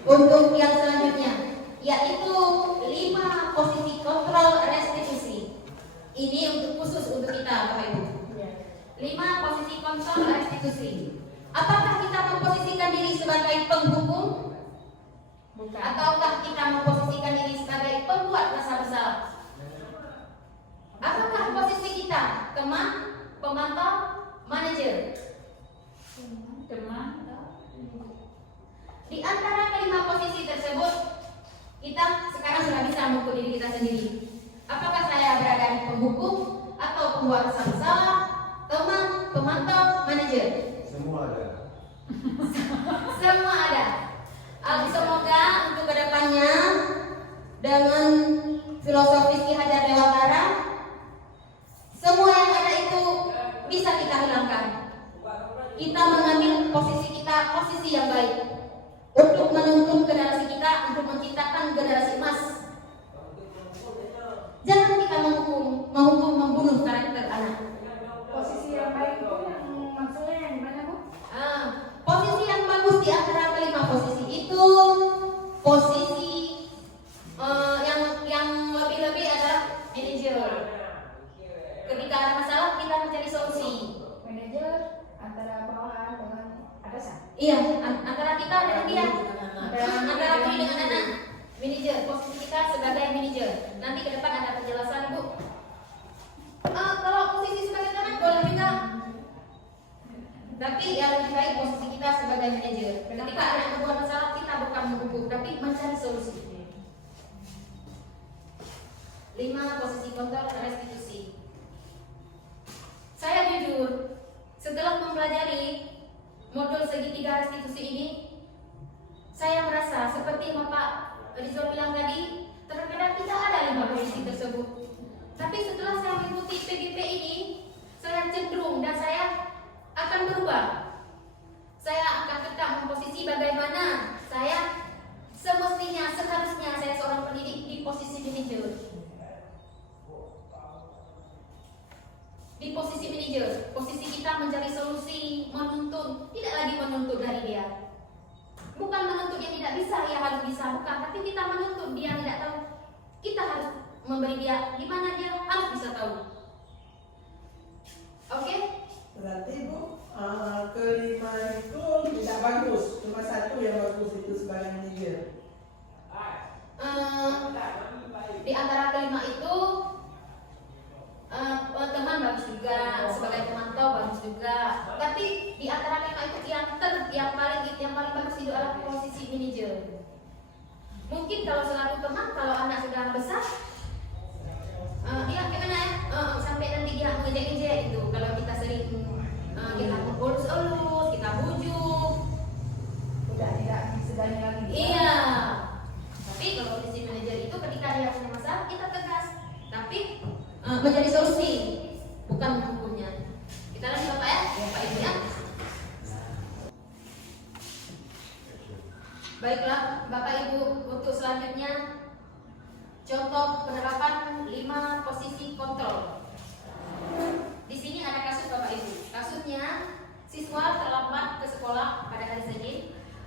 untuk yang selanjutnya, yaitu 5 posisi kontrol restitusi. Ini khusus untuk kita, Bapak Ibu. 5 posisi kontrol restitusi. Apakah kita memposisikan diri sebagai penghukum? Bukan. Ataukah kita memposisikan diri sebagai pembuat rasa bersalah? Apakah posisi kita teman, pemantau, manajer? Teman. Di antara kelima posisi tersebut, kita sekarang sudah bisa mengukur diri kita sendiri. Apakah saya berada di penghukum atau pembuat rasa bersalah, teman, pemantau, manajer? Semua ada. Semua ada. Semoga untuk kedepannya dengan filosofis Ki Hajar Dewantara, semua yang ada itu bisa kita hilangkan. Kita mengambil posisi kita, posisi yang baik untuk menuntun generasi kita, untuk menciptakan generasi emas. Jangan kita menghukum membunuh karakter anak. Posisi yang baik itu yang maksudnya yang mana Bu? Posisi yang bagus di antara kelima posisi itu posisi yang lebih-lebih adalah manajer. Ketika ada masalah kita mencari solusi. Manajer antara bawahan dengan atasan. Iya, antara kita dengan dia, antara kami dengan anak. Manajer, posisi kita sebagai manajer. Nanti ke depan ada penjelasan Bu. Kalau posisi sebagai teman boleh juga. Tapi yang lebih baik posisi kita sebagai manajer. Ketika ada yang membuat masalah kita bukan menghukum, tapi mencari solusi. 5 posisi kontrol restitusi. Saya jujur, setelah mempelajari modul segitiga restitusi ini, saya merasa seperti Bapak Rizal bilang tadi, terkadang kita ada 5 posisi tersebut. Tapi setelah saya mengikuti PGP ini, saya cenderung dan saya akan berubah. Saya akan tetap memposisi bagaimana saya semestinya, seharusnya saya seorang pendidik di posisi manajer. Di posisi manajer, posisi kita mencari solusi, menuntut, tidak lagi menuntut dari dia. Bukan menuntut yang tidak bisa, ya harus bisa, bukan. Tapi kita menuntut dia tidak tahu. Kita harus memberi dia, gimana dia harus bisa tahu. Oke? Berarti Bu, kelima itu tidak bagus, cuma satu yang bagus itu sebagai manajer. Di antara kelima itu teman bagus juga, sebagai pemantau bagus juga. Tapi di antara kelima itu yang paling bagus itu adalah posisi manajer. Mungkin kalau selaku teman, kalau anak sudah besar, dia gimana ya? Sampai nanti dia ngejek-ngejek gitu. Kalau kita sering kita elus-elus, kita bujuk, Udah tidak sedang lagi. iya. Tapi kalau posisi manajer itu ketika dia punya masalah kita tegas, tapi menjadi solusi, bukan menghukumnya. Kita lanjut Bapak ya, Bapak Ibu ya. Baiklah Bapak Ibu, untuk selanjutnya contoh penerapan 5 posisi kontrol. Di sini ada kasus Bapak Ibu. Kasusnya siswa terlambat ke sekolah pada hari Senin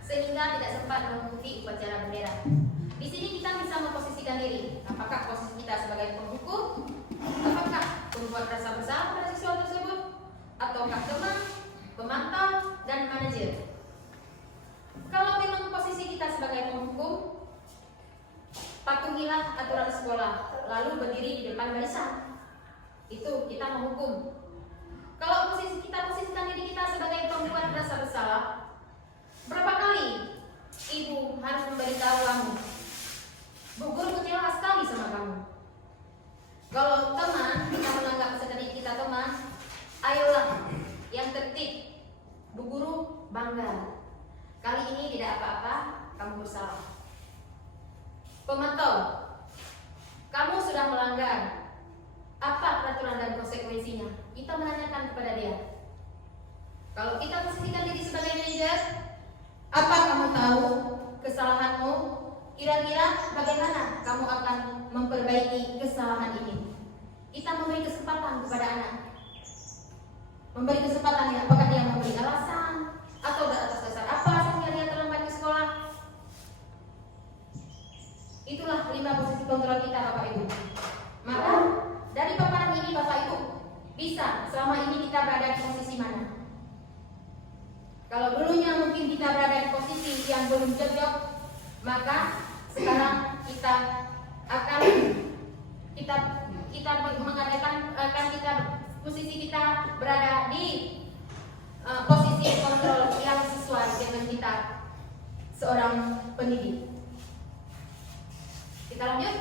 sehingga tidak sempat mengikuti upacara bendera. Di sini kita bisa memposisikan diri. Apakah posisi kita sebagai penghukum? Apakah pembuat rasa bersalah pada siswa tersebut? Ataukah teman, pemantau, dan manajer? Kalau memang posisi kita sebagai penghukum, patuhilah aturan sekolah, lalu berdiri di depan barisan. Itu kita menghukum. Kalau posisikan diri kita sebagai pembuat rasa bersalah, berapa kali ibu harus memberitahu kamu? Bu guru kecewa sekali sama kamu. Kalau pemantau, kamu sudah melanggar. Apa peraturan dan konsekuensinya? Kita menanyakan kepada dia. Kalau kita posisikan diri sebagai manajer, apa kamu tahu kesalahanmu? Kira-kira bagaimana kamu akan memperbaiki kesalahan ini? Kita memberi kesempatan kepada anak. Memberi kesempatan ya, apakah dia memberi alasan atau atas dasar apa sehingga dia terlambat di sekolah? Itulah 5 posisi kontrol kita, Bapak Ibu. Maka dari paparan ini Bapak Ibu bisa selama ini kita berada di posisi mana? Kalau dulunya mungkin kita berada di posisi yang belum cocok, maka sekarang kita akan mengadakan posisi kita berada di posisi kontrol yang sesuai dengan kita seorang pendidik. Kita lanjut.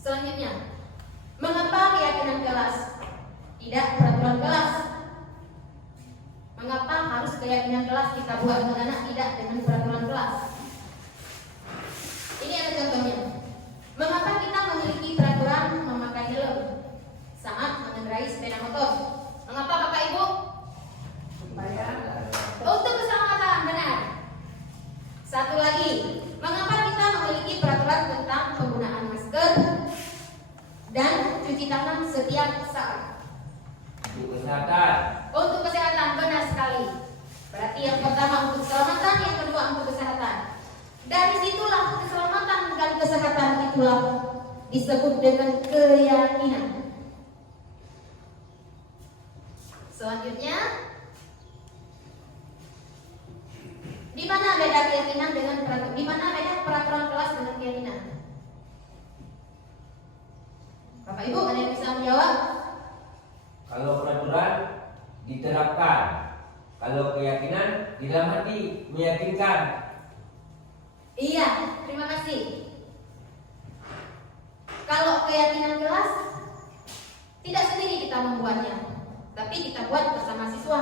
Selanjutnya, mengapa keyakinan kelas tidak peraturan kelas? Mengapa harus keyakinan kelas kita buat dengan anak, tidak dengan peraturan kelas? Ini ada contohnya. Mengapa kita memiliki peraturan memakai helm saat mengendarai sepeda motor? Mengapa Bapak Ibu? Supaya Untuk keselamatan, benar. Satu lagi, mengapa kita memiliki peraturan tentang penggunaan masker dan cuci tangan setiap saat? Untuk kesehatan. Untuk kesehatan, benar sekali. Berarti yang pertama untuk keselamatan, yang kedua untuk kesehatan. Dari situlah keselamatan dan kesehatan itulah disebut dengan keyakinan. Selanjutnya, di mana beda keyakinan dengan peraturan? Di mana beda peraturan kelas dengan keyakinan? Bapak Ibu ada yang bisa menjawab? Kalau peraturan diterapkan, kalau keyakinan di dalam hati meyakinkan. Iya, terima kasih. Kalau keyakinan kelas tidak sendiri kita membuatnya, tapi kita buat bersama siswa.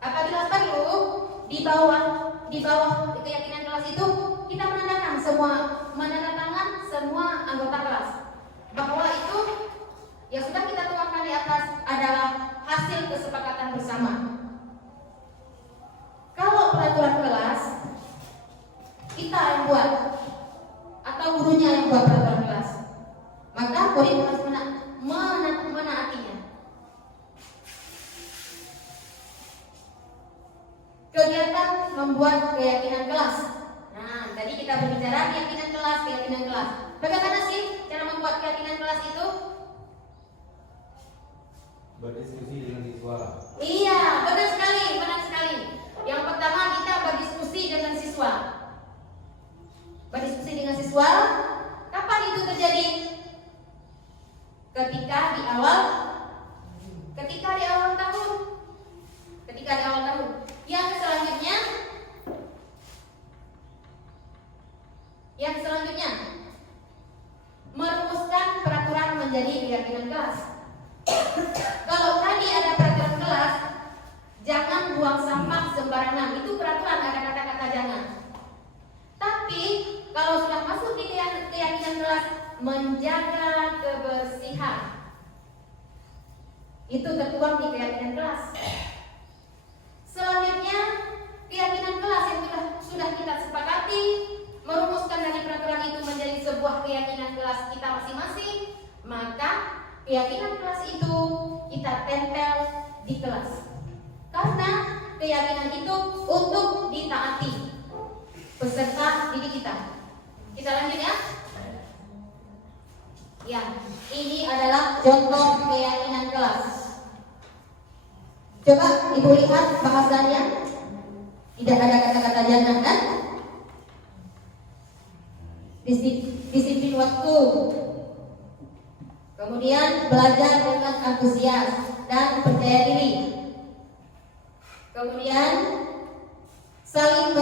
Apabila perlu di bawah keyakinan kelas itu kita menandatangan semua anggota kelas bahwa itu yang sudah kita tuangkan di atas adalah hasil kesepakatan bersama. Kalau peraturan kelas kita yang buat atau gurunya yang buat peraturan kelas, maka murid harus menaatinya. Kegiatan membuat keyakinan kelas. Nah, tadi kita berbicara keyakinan kelas. Bagaimana sih cara membuat keyakinan kelas itu? Berdiskusi dengan siswa. Iya, benar sekali. Yang pertama kita berdiskusi dengan siswa. Berdiskusi dengan siswa, kapan itu terjadi? Ketika di awal tahun. Yang selanjutnya merumuskan peraturan menjadi keyakinan kelas. Kalau tadi ada peraturan kelas, jangan buang sampah sembarangan. Itu peraturan, ada kata-kata jangan. Tapi kalau sudah masuk di keyakinan kelas, menjaga kebersihan, itu tertuang di keyakinan kelas. Selanjutnya, keyakinan kelas yang sudah kita sepakati, merumuskan dari peraturan itu menjadi sebuah keyakinan kelas kita masing-masing, maka keyakinan kelas itu kita tempel di kelas. Karena keyakinan itu untuk ditaati peserta didik kita. Kita lanjut ya. Ya, ini adalah contoh keyakinan kelas. Coba Ibu lihat bahasanya. Tidak ada kata-kata jangan kan? Disiplin waktu. Kemudian belajar dengan antusias dan percaya diri. Kemudian saling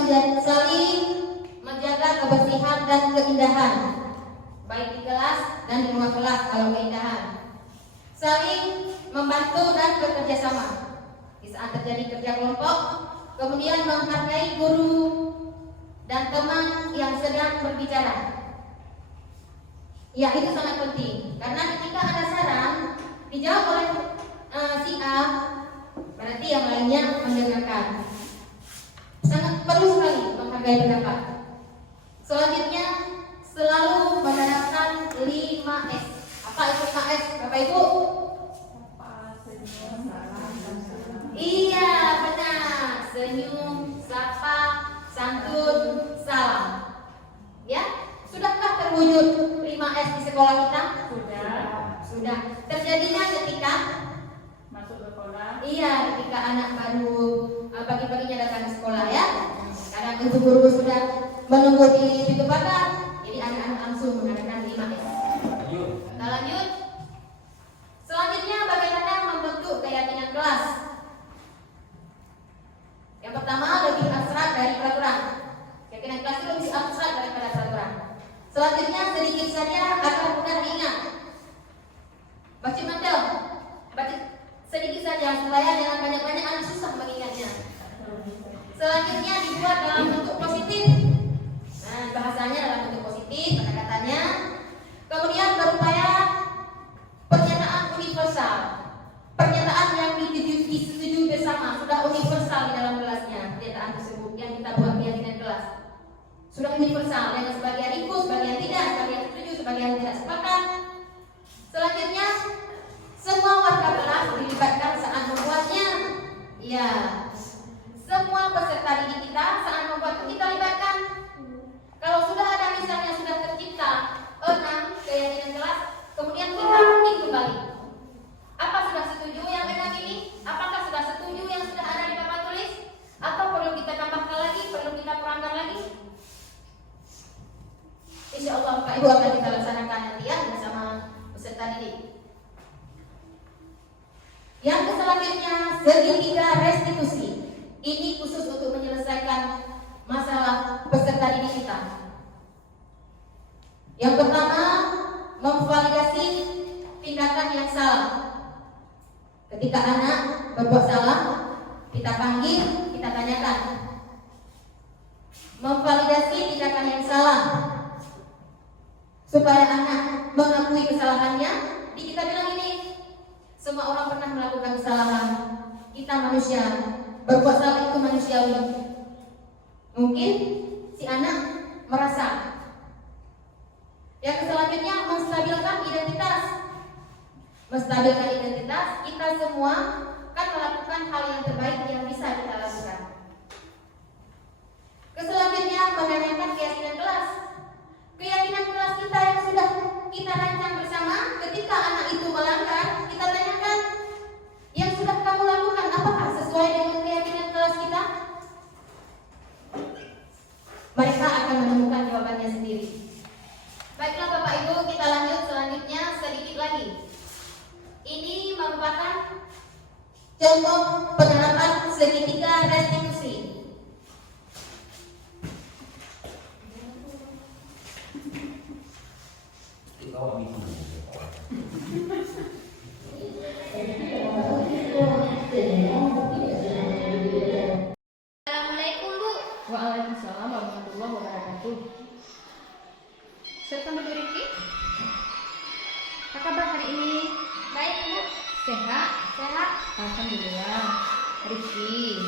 menjaga kebersihan dan keindahan, baik di kelas dan di luar kelas kalau keindahan. Saling membantu dan bekerja sama di saat terjadi kerja kelompok. Kemudian menghargai guru dan teman yang berbicara. Ya, itu sangat penting. Karena ketika ada saran dijawab oleh si A, berarti yang lainnya mendengarkan. Sangat perlu sekali menghargai pendapat. Selanjutnya, selalu menerapkan 5S. Apa itu 5S, Bapak Ibu? Iya, benar. Senyum, sapa, santun, salam. Ya, sudahkah terwujud 5S di sekolah kita? Sudah. Terjadinya ketika Masuk ke sekolah. iya, ketika anak baru pagi-paginya datang ke sekolah ya. Kadang ibu guru sudah menunggu di pintu pagar, jadi anak-anak langsung mengadakan 5S. Lanjut. Kita lanjut. Selanjutnya bagaimana membentuk keyakinan kelas? Yang pertama, lebih abstrak dari peraturan. Keyakinan kelas itu lebih abstrak daripada peraturan. Selanjutnya, sedikit saja agar mudah diingat. Baca mandel, baca sedikit saja supaya jangan banyak-banyak anak susah mengingatnya. Selanjutnya dibuat dalam bentuk positif. Nah, bahasanya dalam bentuk positif, kata-katanya. Kemudian berupaya pernyataan universal, pernyataan yang disetujui bersama, sudah universal di dalam kelasnya. Pernyataan tersebut yang kita buat keyakinan kelas sudah universal, yang sebagian ikut, sebagian tidak, sebagian setuju, sebagian tidak sepakat. Selanjutnya, semua warga kelas dilibatkan saat membuatnya. Ya, semua peserta didik kita saat membuat kita libatkan. Kalau sudah ada misalnya sudah tercipta 6 keyakinan kelas, kemudian kita running kembali. Apa sudah setuju yang 6 ini? Apakah sudah setuju yang sudah ada di papan tulis? Atau perlu kita tambahkan lagi, perlu kita kurangkan lagi? Insya Allah Pak Ibu akan kita laksanakan nanti ya bersama peserta didik. Yang selanjutnya, segitiga restitusi. Ini khusus untuk menyelesaikan masalah peserta didik kita. Yang pertama, memvalidasi tindakan yang salah. Ketika anak berbuat salah, kita panggil, kita tanyakan. Memvalidasi tindakan yang salah supaya anak mengakui kesalahannya. Kita bilang ini, semua orang pernah melakukan kesalahan. Kita manusia, berbuat salah itu manusiawi. Mungkin si anak merasa. Yang selanjutnya, menstabilkan identitas. Menstabilkan identitas, kita semua kan melakukan hal yang terbaik yang bisa kita lakukan. Selanjutnya, menanyakan keyakinan kelas. Keyakinan kelas kita yang sudah kita rancang bersama, ketika anak itu melanggar, kita tanyakan, yang sudah kamu lakukan apakah sesuai dengan keyakinan kelas kita? Mereka akan menemukan jawabannya sendiri. Baiklah Bapak Ibu, kita lanjut selanjutnya sedikit lagi. Ini merupakan contoh penerapan segitiga restitusi. Assalamualaikum Bu. Waalaikumsalam warahmatullahi wabarakatuh. Silakan Bu Riki. Apa kabar hari ini? Baik Bu. Sehat? Sehat. Alhamdulillah. Rifki,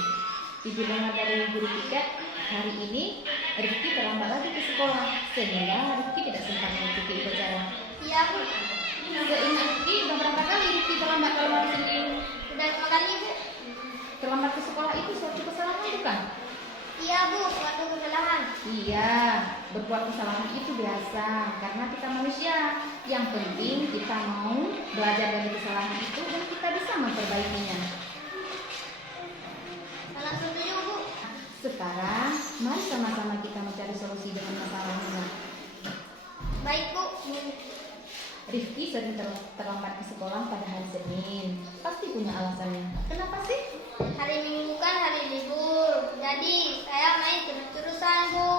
jujur dengar dari guru tiket, hari ini Rifki terlambat lagi ke sekolah sehingga Rifki tidak sempat mengikuti upacara. Iya Bu. Seingat Rifki, udah berapa kali Rifki terlambat kalau hari Senin? Sudah 5 kali Bu. Terlambat ke sekolah itu suatu kesalahan bukan? Iya Bu, suatu kesalahan. Iya, berbuat kesalahan itu biasa karena kita manusia. Yang penting kita mau belajar dari kesalahan itu dan kita bisa memperbaikinya. Sangat setuju Bu. Sekarang, mari sama-sama kita mencari solusi dengan masalahnya. Baik Bu. Rifki sering terlambat ke sekolah pada hari Senin. Pasti punya alasannya. Kenapa sih? Hari Minggu kan hari libur. Jadi saya main terus-terusan Bu.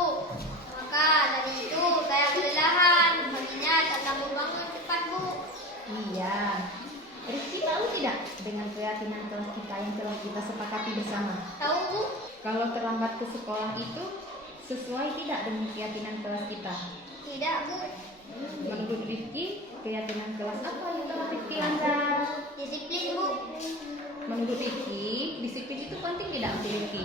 Maka dari itu saya kelelahan. Paginya tak sanggup bangun cepat Bu. Iya. Rifki tahu tidak dengan keyakinan kelas kita yang telah kita sepakati bersama? Tahu Bu? Kalau terlambat ke sekolah itu sesuai tidak dengan keyakinan kelas kita? Tidak, Bu. Menurut Rifki, keyakinan kelas apa yang telah Rifki langgar? Disiplin, Bu. Menurut Rifki, disiplin itu penting tidak untuk Rifki?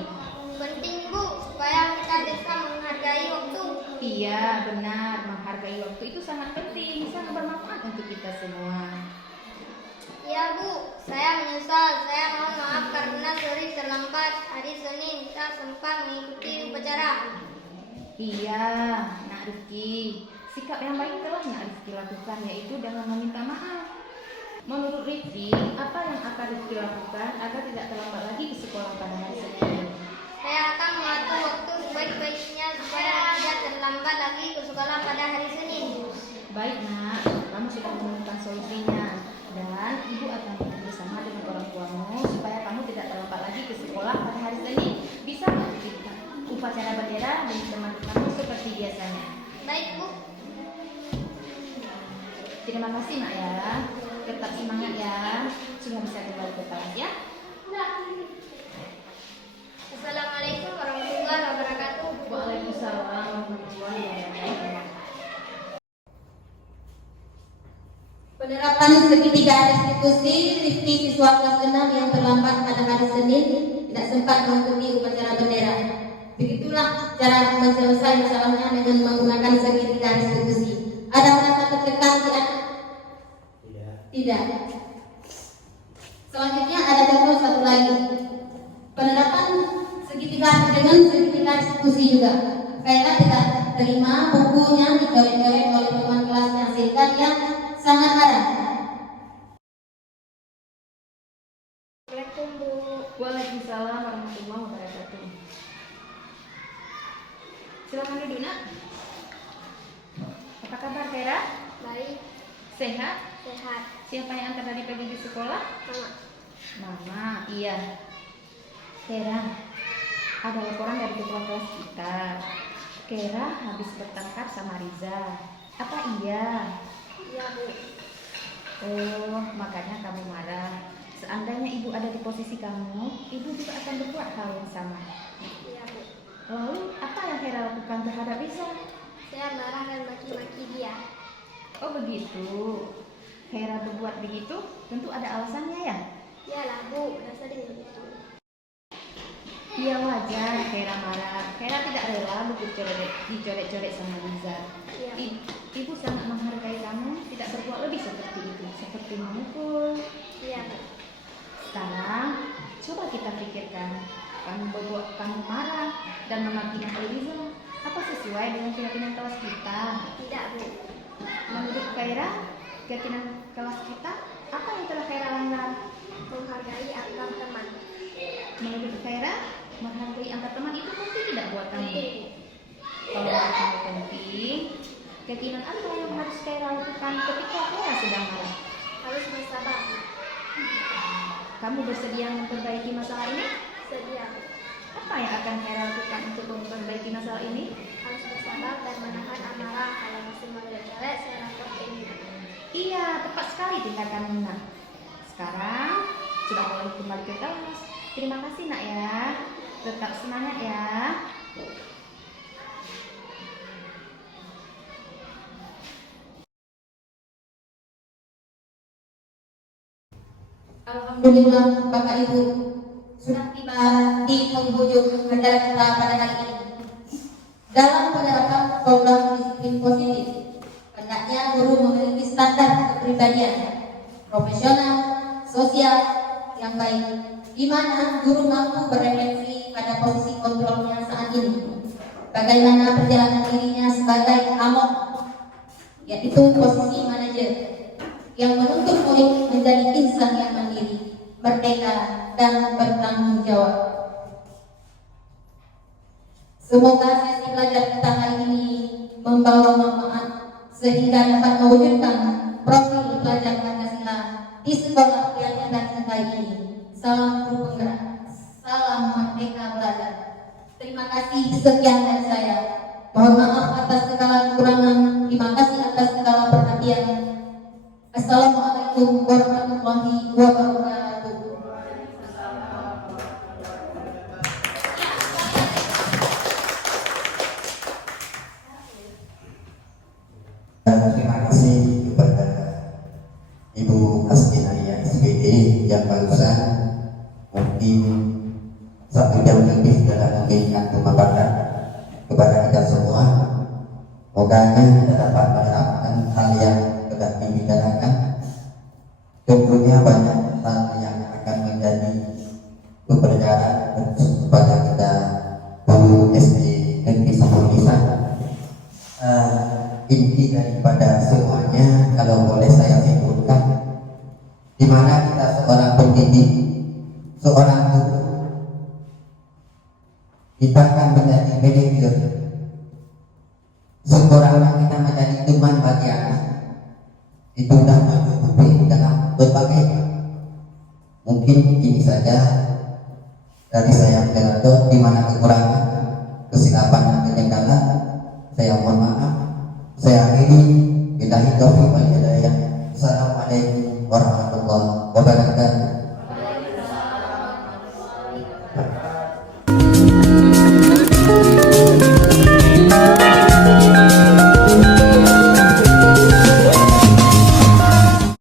Penting, Bu, supaya kita bisa menghargai waktu. Iya, benar. Menghargai waktu itu sangat penting, sangat bermanfaat untuk kita semua. Ya, Bu. Saya menyesal. Saya mohon maaf karena sering terlambat. Hari Senin tak sempat mengikuti upacara. Iya, Nak Rifki. Sikap yang baik telah Nak Rifki lakukan, yaitu dengan meminta maaf. Menurut Rifki, apa yang akan Rifki lakukan agar tidak terlambat lagi ke sekolah pada hari Senin? Saya akan mengatur waktu sebaik-baiknya supaya tidak terlambat lagi ke sekolah pada hari Senin. Baik Nak, kamu sudah menemukan solusinya. Dan Ibu akan bersama dengan orang tuamu supaya kamu tidak terlambat lagi ke sekolah pada hari Senin. Bisa mengikuti upacara bendera dan teman kamu seperti biasanya. Baik, Bu. Terima kasih Nak ya. Tetap semangat ya. Sudah bisa kembali ke kelas ya. Assalamualaikum warahmatullahi wabarakatuh. Waalaikumsalam warahmatullahi wabarakatuh. Penerapan segitiga restitusi Rifki siswa kelas 6 yang terlambat pada hari Senin tidak sempat mengikuti upacara bendera. Begitulah cara menyelesaikan masalahnya dengan menggunakan segitiga restitusi. Ada merasa tertekan di anak? Tidak. Selanjutnya ada contoh satu lagi. Penerapan segitiga dengan segitiga restitusi juga. Kayla tidak terima bukunya dicoret-coret oleh teman kelasnya sehingga dia sangat marah. Assalamualaikum, Bu. Waalaikumsalam warahmatullahi wabarakatuh. Silakan duduk Nak. Apa kabar Vera? Baik, Sehat? sehat. Siapa yang antar tadi pagi di sekolah? Mama. Mama, iya. Vera, ada laporan dari ketua kelas kita. Vera habis bertengkar sama Riza. Apa iya? Iya, Bu. Oh, makanya kamu marah. Seandainya ibu ada di posisi kamu, ibu juga akan berbuat hal yang sama. Iya, Bu. Lalu, apa yang Vera lakukan terhadap Riza? Saya marah dan maki-maki dia. Oh begitu. Vera berbuat begitu, tentu ada alasannya ya? Iyalah, Bu, udah sering begitu. Iya wajar, Vera marah. Vera tidak rela buku dicoret-coret sama Riza. Iya. Ibu sangat menghargai kamu, tidak berbuat lebih seperti itu, seperti memukul. Iya, Bu. Sekarang, coba kita pikirkan, kamu marah dan memaki-maki Riza. Apa sesuai dengan keyakinan kelas kita? Tidak, Bu. Menurut Vera, keyakinan kelas kita, apa yang telah Vera langgar? Menghargai antar teman. Menurut Vera, menghargai antar teman itu penting tidak buat kamu? Penting. Kalau menurut kamu penting, keyakinan apa yang harus Vera lakukan ketika Vera sedang marah? Harus bersabar. Kamu bersedia memperbaiki masalah ini? Sedia. Apa yang akan Vera lakukan untuk memperbaiki masalah ini? Harus bersabar dan menahan amarah. Kalau masih meleleh, saya nangkep ini. Iya, tepat sekali tindakan Nak. Sekarang sudah boleh kembali ke kelas. Terima kasih Nak ya. Tetap semangat ya. Alhamdulillah Bapak Ibu sudah tiba di penghujung acara kita pada hari ini. Dalam penerapan program disiplin positif, hendaknya guru memiliki standar kepribadian profesional, sosial yang baik, di mana guru mampu berefleksi pada posisi kontrolnya saat ini. Bagaimana perjalanan dirinya sebagai amok, yaitu posisi manajer yang menuntut murid menjadi insan yang mandiri, merdeka, dan bertanggung jawab. Semoga sesi belajar kita hari ini membawa manfaat sehingga dapat mewujudkan profil pelajar Pancasila di sekolah yang kita cintai ini. Salam guru penggerak, salam merdeka belajar. Terima kasih, sekian dari saya. Mohon maaf atas segala kekurangan. Terima kasih atas segala perhatian. Assalamualaikum warahmatullahi wabarakatuh. Terima kasih kepada Ibu Astinaya SPD yang barusan mungkin 1 jam lebih dalam memberikan pemaparan kepada kita semua. Semoga kita dapat menerapkan hal yang telah dibicarakan. Tentunya banyak hal yang akan menjadi pembelajaran kepada kita guru SD Negeri 10 Lisan. Inti daripada semuanya, kalau boleh saya simpulkan, di mana kita seorang pendidik, seorang guru, kita akan menjadi manajer. Sekurang-kurangnya kita menjadi teman bagi anak, itu sudah mencukupi dalam berbagai hal. Mungkin ini saja dari saya, moderator. Di mana kekurangan, kesilapan dan kejanggalan, saya mohon maaf. Saya akhiri, billahi taufiq wal hidayah. Assalamualaikum warahmatullahi wabarakatuh.